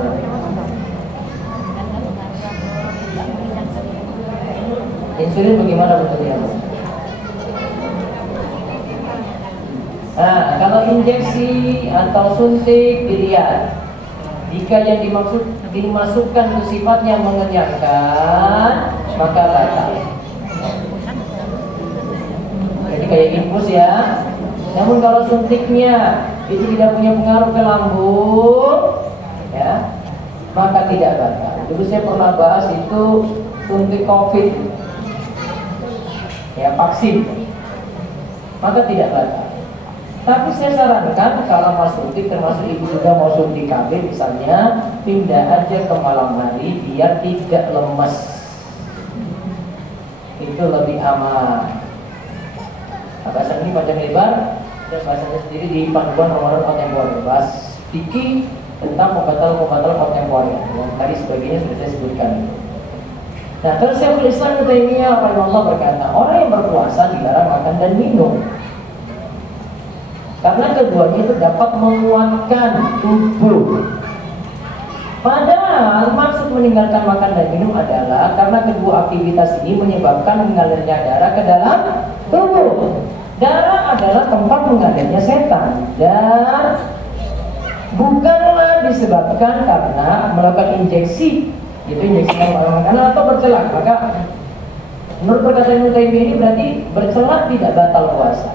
Insulin bagaimana bentuknya? Nah, kalau injeksi atau suntik dilihat. Jika yang dimasukkan itu sifatnya mengenyangkan, maka batal. Jadi kayak infus ya. Namun kalau suntiknya itu tidak punya pengaruh ke lambung, ya, maka tidak batal. Dulu saya pernah bahas itu suntik COVID, ya, vaksin, maka tidak batal. Tapi saya sarankan kalau mau suntik, termasuk ibu juga mau suntik KB misalnya, pindah aja ke malam hari biar tidak lemas. Itu lebih aman. Nah, bahasa ini panjang lebar dan bahasanya sendiri di panduan Ramadan kontemporer. Bahas fikih tentang pembatal kontemporer yang tadi sebagainya sudah saya sebutkan. Nah, terus Syekhul Islam Ibnu Taimiyah rahimahullah berkata, orang yang berpuasa dilarang makan dan minum karena keduanya itu dapat menguatkan tubuh. Padahal maksud meninggalkan makan dan minum adalah karena kedua aktivitas ini menyebabkan mengalirnya darah ke dalam tubuh. Darah adalah tempat mengalirnya setan dan bukanlah disebabkan karena melakukan injeksi, itu injeksi makanan atau bercelak. Maka menurut perkataan Ibnu Taimiyah ini berarti bercelak tidak batal puasa.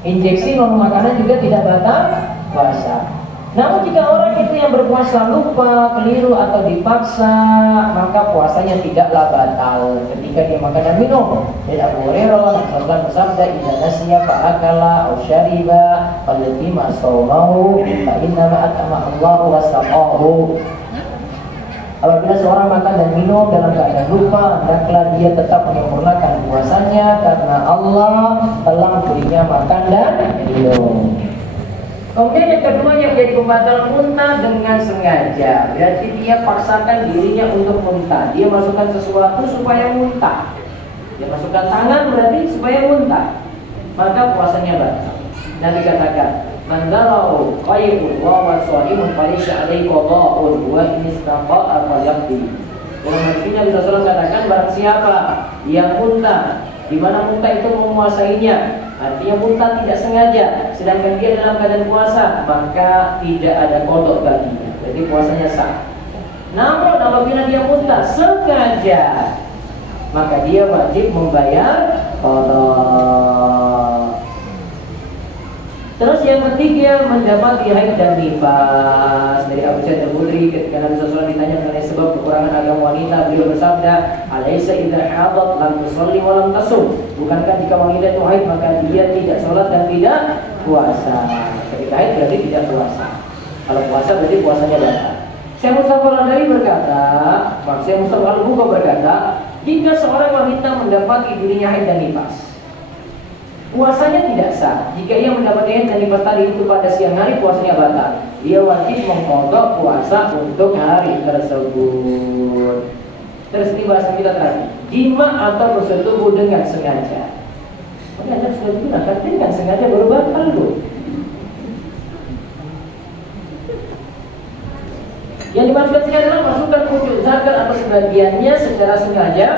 Injeksi makanan juga tidak batal puasa. Namun jika orang itu yang berpuasa lupa, keliru atau dipaksa, maka puasanya tidaklah batal ketika dia makan dan minum. Dan Abu Hurairah Rasulullah bersabda, "Idza nasiya fa'akala aw syariba falyutimma shaumahu fa inna ma at'ama Allahu wa saqahu." Apabila seorang makan dan minum dalam keadaan lupa, hendaklah dia tetap menyempurnakan puasanya karena Allah telah memberinya makan dan minum. Kemudian yang kedua yang jadi pembatal muntah dengan sengaja, berarti dia paksakan dirinya untuk muntah. Dia masukkan sesuatu supaya muntah. Dia masukkan tangan berarti supaya muntah. Maka puasanya batal. Nabi katakan, "Man darau qayyun wa sha'imun falaysa alaihi qada'un wa in istaqa'a falyaqdi." Dalam hadis Nabi sallallahu katakan, barang siapa yang muntah, di mana muntah itu menguasainya, artinya muntah tidak sengaja, sedangkan dia dalam keadaan puasa, maka tidak ada kodok baginya. Jadi puasanya sah. Namun apabila dia muntah sengaja, maka dia wajib membayar kodok. Terus yang ketiga, mendapati haid dan nifas. Dari Abu Sa'id Al-Khudri ketika Nabi SAW ditanya mengenai sebab kekurangan agama wanita, beliau bersabda, "Alaysa idza hadat lam tusalli wa lam tasum." Bukankah jika wanita itu haid maka dia tidak sholat dan tidak puasa? Ketika haid berarti tidak puasa. Kalau puasa berarti puasanya batal. Syekh Mustafa Al-Adari berkata, Syekh Mustafa Al-Bukhari berkata, jika seorang wanita mendapati dirinya haid dan nifas, puasanya tidak sah. Jika ia mendapati haid dan nifas tadi itu pada siang hari, puasanya batal. Ia wajib mengqadha puasa untuk hari tersebut. Terus ini bahasa kita tadi, jima atau bersetubuh dengan sengaja. Maka Anda sudah digunakan dengan sengaja baru batal loh. Yang dimaksud sini adalah masukkan wujud zakar atau sebagiannya secara sengaja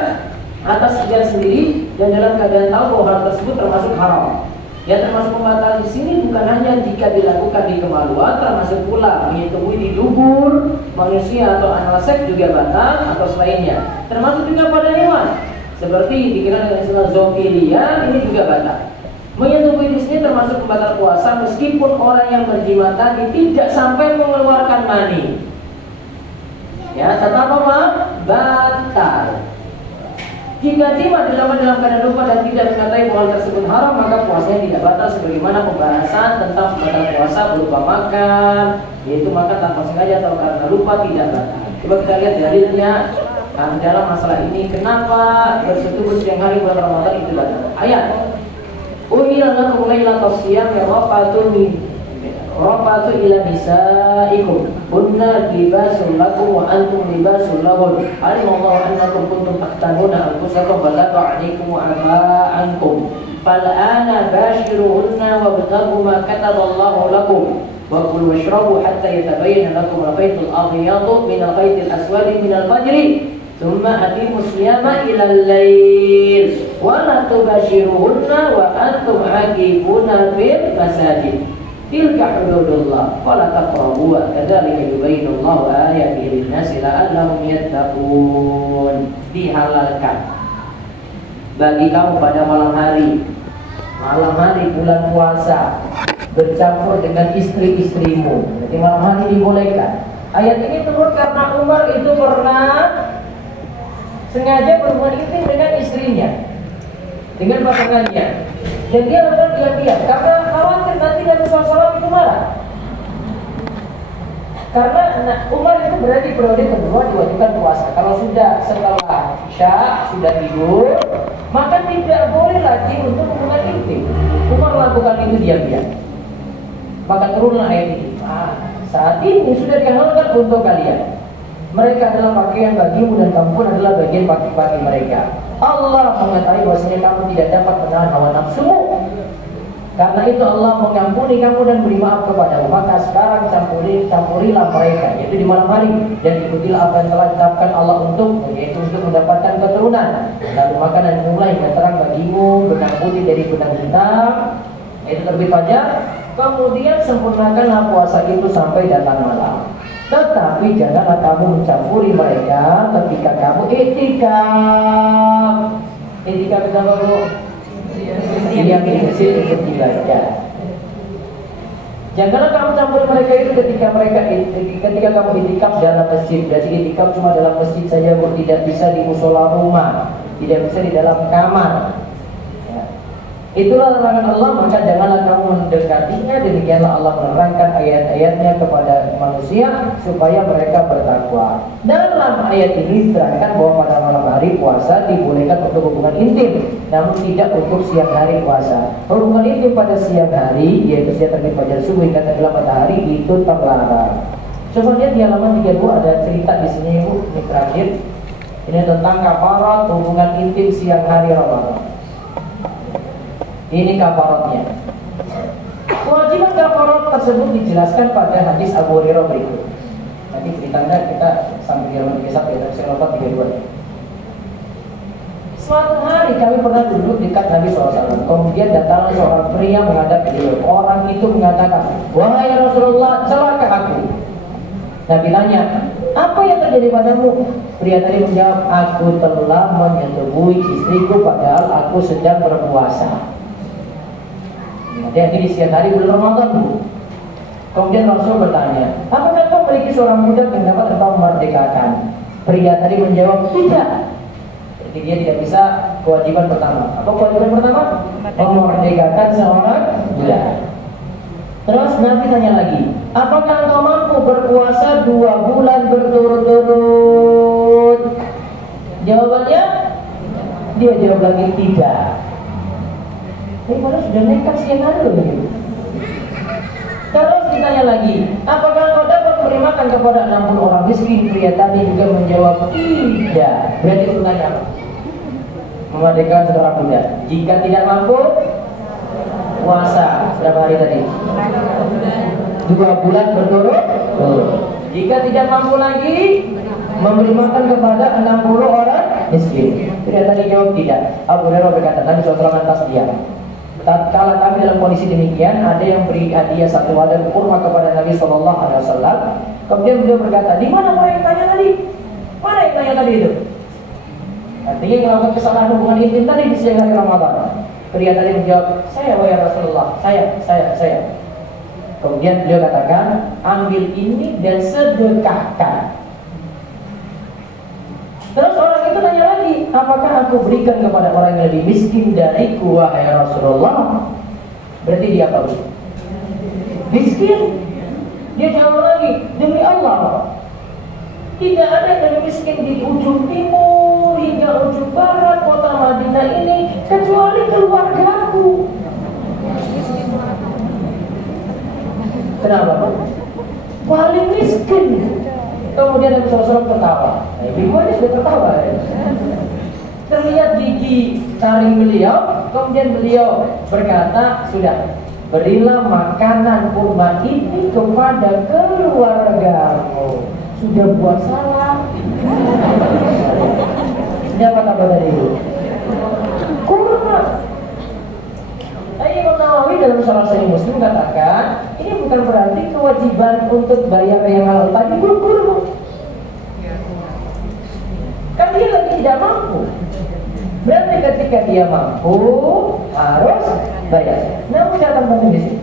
atas sebagian sendiri dan dalam keadaan tahu bahwa hal tersebut termasuk haram. Yang termasuk pembatal di sini bukan hanya jika dilakukan di kemaluan, termasuk pula menyetubui di dubur manusia atau anal seks juga batal atau selainnya. Termasuk juga pada hewan, seperti dikenal dengan istilah zoofilia, ini juga batal. Menyetubui di sini termasuk pembatal puasa meskipun orang yang berjima tadi tidak sampai mengeluarkan mani. Ya, tetap apa? Batal. Jika jima dilakukan dalam keadaan lupa dan tidak mengetahui bahwa hal tersebut haram, maka puasanya tidak batal sebagaimana pembahasan tentang pembatal puasa berupa makan, yaitu makan tanpa sengaja atau karena lupa tidak batal. Coba kita lihat dalilnya dalam masalah ini, kenapa bersetubuh siang hari bulan Ramadan itu batal. Ayat, "Uhilla lakum lailatas shiyam rafatu ila nisaikum kunna libasul lakum wa antum libasul lahun alimallahu annakum kuntum taqtanuna anfusakum wa laba 'alaikum wa ankum fal'ana bashiruhunna wabtaghu ma kataballahu lakum wa kulu washrabu hatta yatabayyana lakum al-khaytul abyadu min al-khaytil aswadi min al-fajri thumma atimu siyama ila al-lail wa la tubashiruhunna wa antum 'akifuna fil masajid tilka hududullah wala taqrabuha kadzalika yubayyinullahu ayatihi lin-nasi la'allahum yattaqun." Dihalalkan bagi kamu pada malam hari bulan puasa bercampur dengan istri-istrimu. Jadi malam hari dibolehkan. Ayat ini turun karena Umar itu pernah sengaja berhubungan intim dengan istrinya, dengan pasangannya. Dan dia lakukan diam-diam karena khawatir nanti Nabi SAW itu marah. Karena Umar itu berarti periode kedua diwajibkan puasa. Kalau sudah setelah Isya sudah tidur, maka tidak boleh lagi untuk hubungan intim. Umar lakukan itu diam-diam. Maka turunlah ayat ini. Saat ini sudah dihalalkan untuk kalian. Mereka adalah pakaian bagimu dan kamu pun adalah bagian bagi mereka. Allah mengetahui bahwasanya kamu tidak dapat menahan hawa nafsumu. Karena itu Allah mengampuni kamu dan beri maaf kepadamu. Maka sekarang campurilah mereka, yaitu di malam hari, dan ikutilah apa yang telah ditetapkan Allah untukmu, yaitu untuk mendapatkan keturunan. Lalu makan dan minumlah yang terang bagimu, benang putih dari benang hitam, yaitu terbit fajar. Kemudian sempurnakanlah puasa itu sampai datang malam. Tetapi janganlah kamu mencampuri mereka ketika kamu i'tikaf. I'tikaf itu apa, Bu? Yang diisi untuk dibaca. Janganlah kamu campuri mereka itu ketika kamu itikaf dalam masjid. Berarti itikaf cuma dalam masjid saja, tidak bisa di musola rumah, tidak bisa di dalam kamar. Ya. Itulah larangan Allah, maka janganlah kamu mendekatinya. Demikianlah Allah menerangkan ayat-ayatnya kepada manusia supaya mereka bertakwa. Dalam ayat ini diterangkan bahwa pada malam hari puasa dibolehkan untuk hubungan intim, namun tidak untuk siang hari puasa. Hubungan intim pada siang hari, yaitu sejak terbit fajar subuh hingga tenggelam matahari, itu terlarang. Coba lihat di halaman 30 ada cerita di sini, Ibu, ini terakhir. Ini tentang kafarat hubungan intim siang hari Ramadan. Ini kafaratnya. Kewajiban kafarat tersebut dijelaskan pada hadis Abu Hurairah berikut. Nanti ceritanya kita sambil di halaman 31 ya, saya lupa 32. Suatu hari kami pernah duduk dekat Nabi SAW. Kemudian datang seorang pria menghadap beliau. Orang itu mengatakan, "Wahai Rasulullah, celaka aku." Nabi tanya, "Apa yang terjadi padamu?" Pria tadi menjawab, "Aku telah menyetubuhi istriku padahal aku sedang berpuasa." Jadi di siang hari bulan Ramadan, Bu. Kemudian Rasul bertanya, "Apakah kau memiliki seorang budak yang dapat engkau memerdekakan?" Pria tadi menjawab, "Tidak." Jadi dia tidak bisa kewajiban pertama. Apa kewajiban pertama? Memerdekakan seorang budak. Terus Nabi tanya lagi, "Apakah engkau mampu berpuasa 2 bulan berturut-turut?" Jawabannya, dia jawab lagi, "Tidak." Malah sudah nekat siang hari loh gitu. Terus ditanya lagi, "Apakah engkau dapat memberi makan kepada 60 orang miskin?" Pria tadi juga menjawab, "Tidak." Berarti tunanya apa? Memerdekakan seorang budak. Jika tidak mampu, puasa berapa hari tadi? 2 bulan berturut-turut. Jika tidak mampu lagi, memberi makan kepada 60 orang miskin. Pria tadi jawab tidak. Abu Hurairah berkata, Nabi SAW lantas diam. Tatkala kami dalam kondisi demikian, ada yang beri hadiah 1 wadah kurma kepada Nabi SAW. Kemudian beliau berkata, "Di mana orang yang tanya tadi? Mana yang tanya tadi itu?" Artinya yang melakukan kesalahan hubungan intim tadi di siang hari Ramadan. Pria tadi menjawab, "Saya, wahai Rasulullah, saya." Kemudian beliau katakan, "Ambil ini dan sedekahkan." Terus orang itu tanya lagi, "Apakah aku berikan kepada orang yang lebih miskin dariku, wahai Rasulullah?" Berarti dia apa? Miskin. Dia jawab lagi, "Demi Allah, tidak ada yang miskin di ujung timur hingga ujung barat kota Madinah ini kecuali keluargaku." Kenapa, Pak? Paling miskin. Kemudian Nabi SAW tertawa. Ibu ini sudah tertawa ya. Terlihat gigi taring beliau. Kemudian beliau berkata, "Sudah, berilah makanan kurma ini kepada keluargamu." Sudah buat salah. Ini apa kabar dari ibu? Kurma. Imam Nawawi dalam Syarah Sahih Muslim katakan, ini bukan berarti kewajiban untuk bayar yang halal tadi kurma. Kan dia lagi tidak mampu. Berarti ketika dia mampu harus bayar. Namun catatan penting di sini.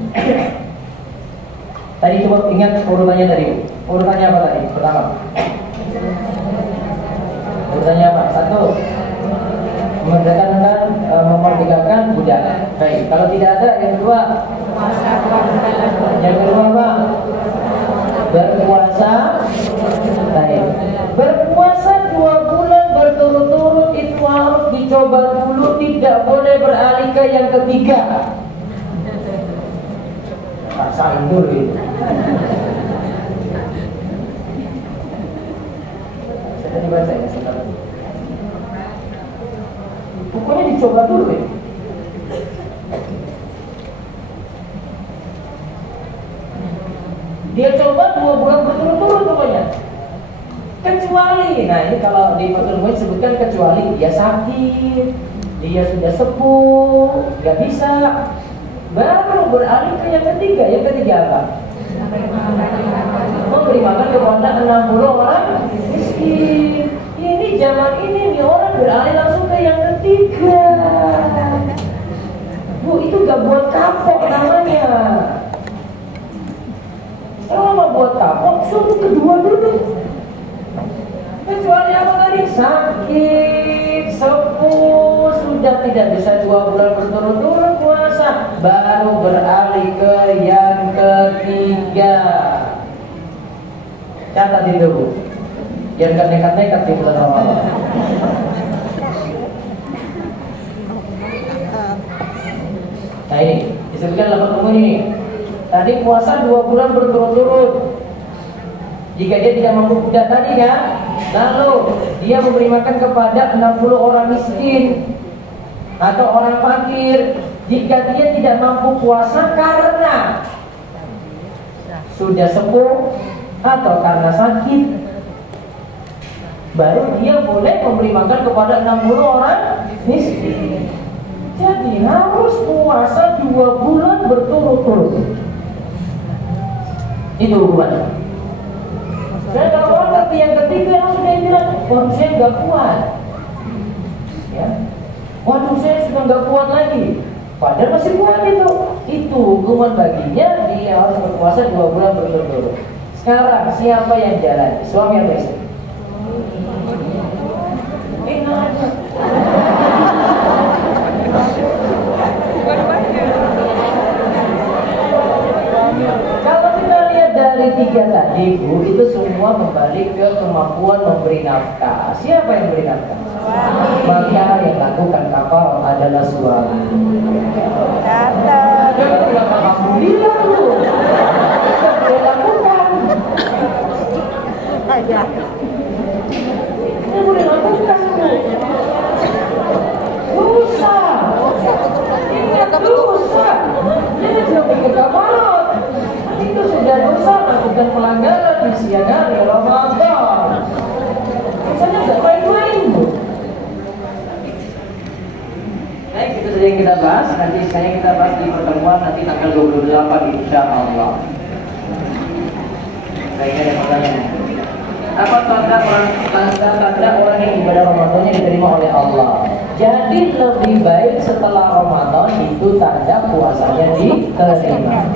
Tadi coba ingat urutannya tadi. Urutannya apa tadi? Pertama. Urutannya apa? 1. Memerdekakan budak. Baik. Kalau tidak ada, yang kedua. Yang kedua apa? Berpuasa. Baik. Berpuasa 2 bulan berturut-turut itu harus dicoba dulu, tidak boleh beralih ke yang ketiga. Sandur itu. Saya tadi baca ya, pokoknya dicoba dulu ya. Dia coba 2 bulan berturut-turut pokoknya. Kecuali, nah ini kalau di pertemuan disebutkan kecuali dia sakit, dia sudah sepuh, nggak bisa, baru beralih ke yang ketiga. Yang ketiga apa? Memberi makan kepada 60 orang miskin. Ini zaman ini nih orang beralih langsung ke yang ketiga. Bu, itu gak buat kapok namanya. Kecuali apa tadi? Sakit, sepuh, sudah tidak bisa 2 bulan berturut-turut puasa, baru beralih ke yang ketiga. Catat itu Bu, biar gak nekat-nekat di bulan Ramadan. Nah ini, disebutkan dalam umum ini. Tadi puasa 2 bulan berturut-turut. Jika dia tidak mampu kuda tadi kan, lalu dia memberi makan kepada 60 orang miskin atau orang fakir. Jika dia tidak mampu puasa karena sudah sepuh atau karena sakit, baru dia boleh memberi makan kepada 60 orang miskin. Jadi harus puasa 2 bulan berturut-turut. Itu hukumannya. Dan kalau orang ngerti yang ketiga langsung dia bilang, waduh saya nggak kuat, ya, waduh saya sudah nggak kuat lagi. Padahal masih kuat itu. Itu hukuman baginya, dia harus berpuasa 2 bulan berturut-turut. Sekarang siapa yang jalan? Suami atau istri? Nggak ada. Kalau kita lihat dari 3 tadi Bu, itu semua kembali ke kemampuan memberi nafkah. Siapa yang memberi nafkah? Maka yang lakukan kafar adalah suami. Alhamdulillah Bu, tidak boleh lakukan. Tidak boleh lakukan Bu. Dosa. Ingat dosa. Ini sudah bikin kafarat. Itu sudah dosa, bukan pelanggaran di siang hari Ramadan. Misalnya nggak main-main Bu. Baik, itu saja yang kita bahas. Nanti sekalian kita bahas di pertemuan nanti tanggal 28 insya Allah. Baik, ada pertanyaan. Apa tanda orang yang ibadah Ramadannya diterima oleh Allah? Jadi lebih baik setelah Ramadan itu tanda puasanya diterima.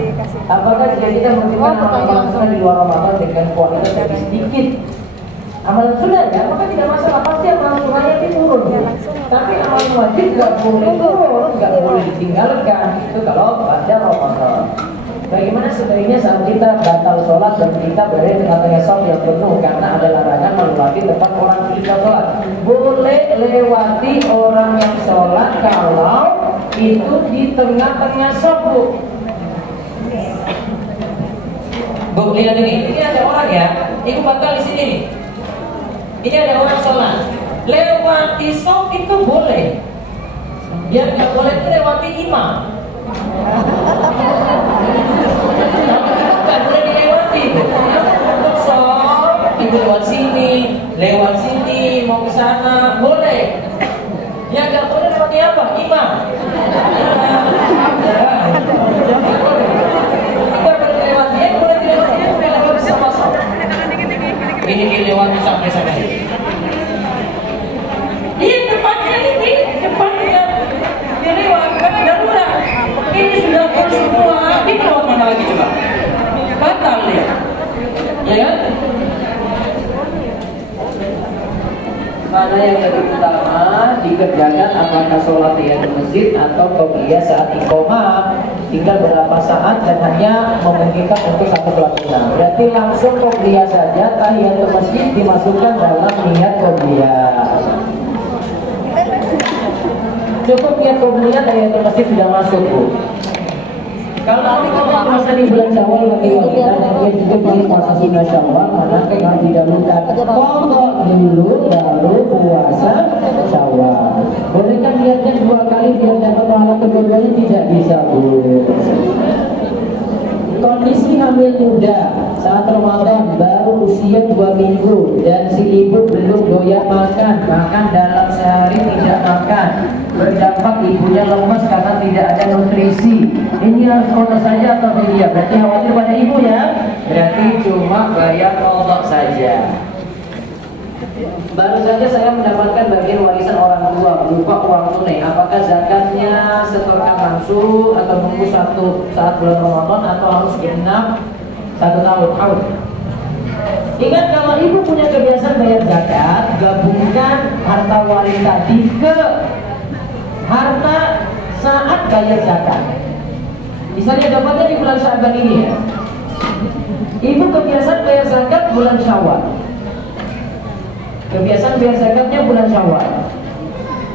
Apakah jika kita melakukan amalan sunnah di luar Ramadan dengan kualitas lebih sedikit? Amalan sunnah ya, maka tidak masalah, pasti amalan sunnahnya itu turun. Tapi amalan wajib nggak boleh turun, nggak boleh ditinggalkan. Itu kalau pada Ramadan. Bagaimana sebaiknya saat kita batal sholat dan kita berada di tengah-tengah sholat yang penuh karena ada larangan melewati tempat orang kita sholat? Boleh lewati orang yang sholat kalau itu di tengah-tengah sholat Bu. Bu, lihat ini ada orang ya, itu batal di sini. Ini ada orang sholat, lewati sholat itu boleh. Dia nggak boleh lewati imam. Bukan boleh dilewati. Kosong, itu lewat sini, mau ke sana, boleh. Yang nggak boleh lewati apa? Imam. Nggak boleh dilewati, yang boleh dilewati sama-sama. Ini dilewati sampai sana. Ini depannya dilewat karena darurat. Ini sudah full semua, ini lewat mana lagi coba? Batal ya, ya kan? Mana yang lebih utama dikerjakan, apakah sholat di masjid atau qobliyah saat iqomah? Tinggal berapa saat dan hanya memungkinkan untuk satu pelaksanaan. Berarti langsung qobliyah saja, tahiyatul masjid dimasukkan dalam niat qobliyah. Cukup niat qobliyah, tahiyatul masjid sudah masuk Bu. Kalau puasa di bulan Syawal bagi wanita dan dia juga pilih puasa sunnah Syawal, maka yang didahulukan pokok dulu baru puasa Syawal. Bolehkah niatnya 2 kali biar dapat pahala kedua-duanya? Tidak bisa Bu. Kondisi hamil muda saat Ramadan baru usia 2 minggu dan si ibu belum doyan makan dalam sehari tidak makan, berdampak ibunya lemas karena tidak ada nutrisi. Ini harus qada saja atau tidak? Berarti khawatir pada ibu ya? Berarti cuma bayar qada saja. Baru saja saya mendapatkan bagian warisan orang tua berupa uang tunai. Apakah zakatnya setorkan langsung atau menunggu saat bulan Ramadan atau harus genap 1 tahun? Ingat, kalau ibu punya kebiasaan bayar zakat, gabungkan harta waris tadi ke harta saat bayar zakat. Misalnya dapatnya di bulan Sya'ban ini ya, ibu kebiasaan bayar zakat bulan Syawal, kebiasaan bayar zakatnya bulan Syawal,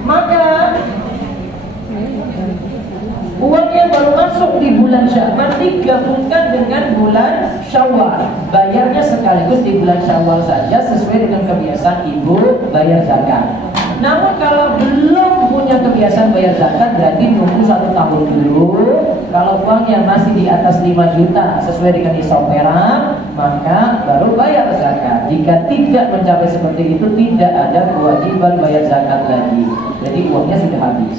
maka uangnya baru masuk di bulan Sya'ban digabungkan dengan bulan Syawal, bayarnya sekaligus di bulan Syawal saja sesuai dengan kebiasaan ibu bayar zakat. Namun kalau belum punya kebiasaan bayar zakat, berarti nunggu 1 tahun dulu. Kalau uangnya masih di atas 5 juta sesuai dengan hisab perak, maka baru bayar zakat. Jika tidak mencapai seperti itu, tidak ada kewajiban bayar zakat lagi. Jadi uangnya sudah habis.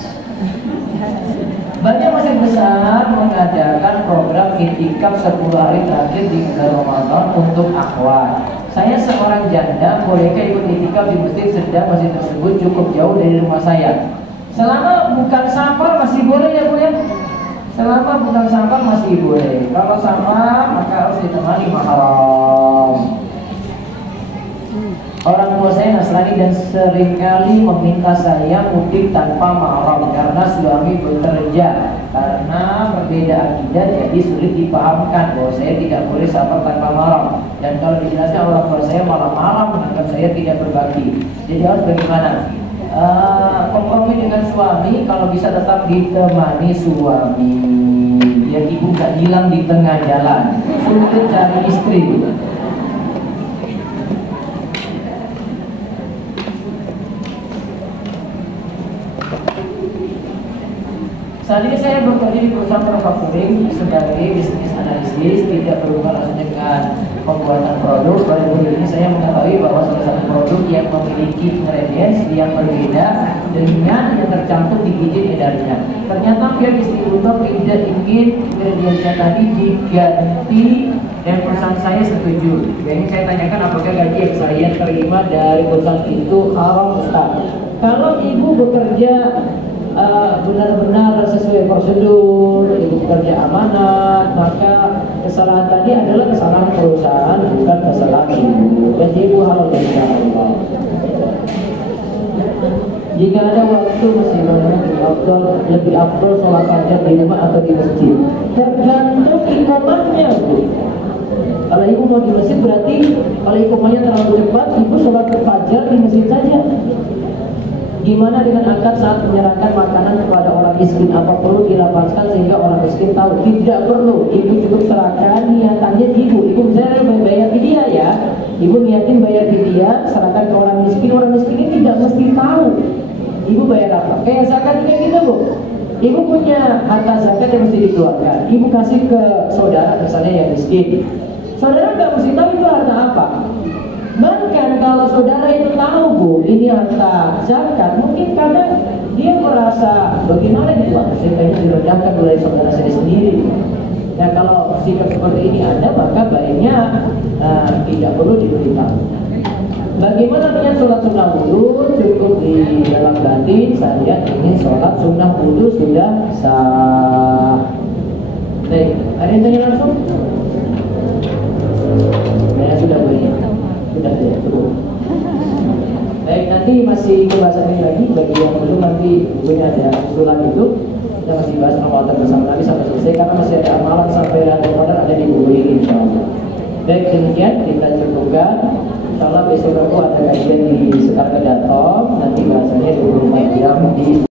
Banyak masjid besar mengadakan program itikaf 10 hari terakhir di bulan Ramadan untuk akhwat. Saya seorang janda, bolehkah ikut itikaf di masjid sedang masjid tersebut cukup jauh dari rumah saya? Selama bukan safar masih boleh ya Bu ya? Selama bukan safar masih boleh. Kalau safar maka harus ditemani mahram. Orang tua saya Nasrani dan seringkali meminta saya mudik tanpa mahram karena suami bekerja. Karena berbeda akidah jadi sulit dipahamkan bahwa saya tidak boleh safar tanpa mahram. Dan kalau dijelaskan orang tua saya malah marah menganggap saya tidak berbakti. Jadi harus bagaimana? Kompromi dengan suami, kalau bisa tetap ditemani suami biar ibu gak hilang di tengah jalan untuk cari istri. Saat ini saya bekerja di perusahaan manufacturing sebagai bisnis analisis, tidak berhubungan langsung dengan pembuatan produk. Baru-baru ini saya mengetahui bahwa salah satu produk yang memiliki ingredients yang berbeda dengan yang tercantum di izin edarnya. Ternyata pihak distributor tidak ingin ingredientsnya tadi diganti dan perusahaan saya setuju. Jadi saya tanyakan apakah gaji yang saya terima dari perusahaan itu haram, Ustaz? Kalau ibu bekerja benar-benar sesuai prosedur, ibu bekerja amanat, maka kesalahan tadi adalah kesalahan perusahaan, bukan kesalahan ibu. Dan ibu halal dari Allah. Jika ada waktu masih lebih afdal sholat fajar di rumah atau di masjid, tergantung iqamahnya Bu. Kalau ibu mau di masjid berarti kalau iqamahnya terlalu cepat, ibu sholat fajar di masjid saja. Gimana dengan akad saat menyerahkan makanan kepada orang miskin? Apa perlu dilapaskan sehingga orang miskin tahu? Tidak perlu. Ibu cukup serahkan niatannya ibu. Ibu misalnya bayar fidyah ya, ibu niatin bayar fidyah, serahkan ke orang miskin. Orang miskin ini tidak mesti tahu ibu bayar apa. Kayak zakat kayak gitu Bu. Ibu punya harta zakat yang mesti dikeluarkan. Ibu kasih ke saudara misalnya yang miskin. Saudara nggak mesti tahu itu harta apa. Bahkan kalau saudara itu tahu Bu, ini harta zakat, mungkin kadang dia merasa bagaimana nih Pak, saya kayaknya direndahkan oleh saudara saya sendiri. Nah kalau sikap seperti ini ada, maka baiknya tidak perlu diberitahu. Bagaimana dengan sholat sunnah wudu? Cukup di dalam batin, saya ingin sholat sunnah wudu sudah sah. Baik, ada yang tanya langsung? Ya sudah banyak. Sudah ya, cukup. Baik, nanti masih pembahasan ini lagi. Bagi yang belum nanti bukunya ada usulan itu, kita masih bahas amalan bersama nanti sampai selesai karena masih ada amalan sampai Ramadan ada di buku ini insyaallah. Baik, demikian kita cukupkan. Insyaallah besok aku ada kajian di Sekar Kedaton, nanti bahasanya 24 jam di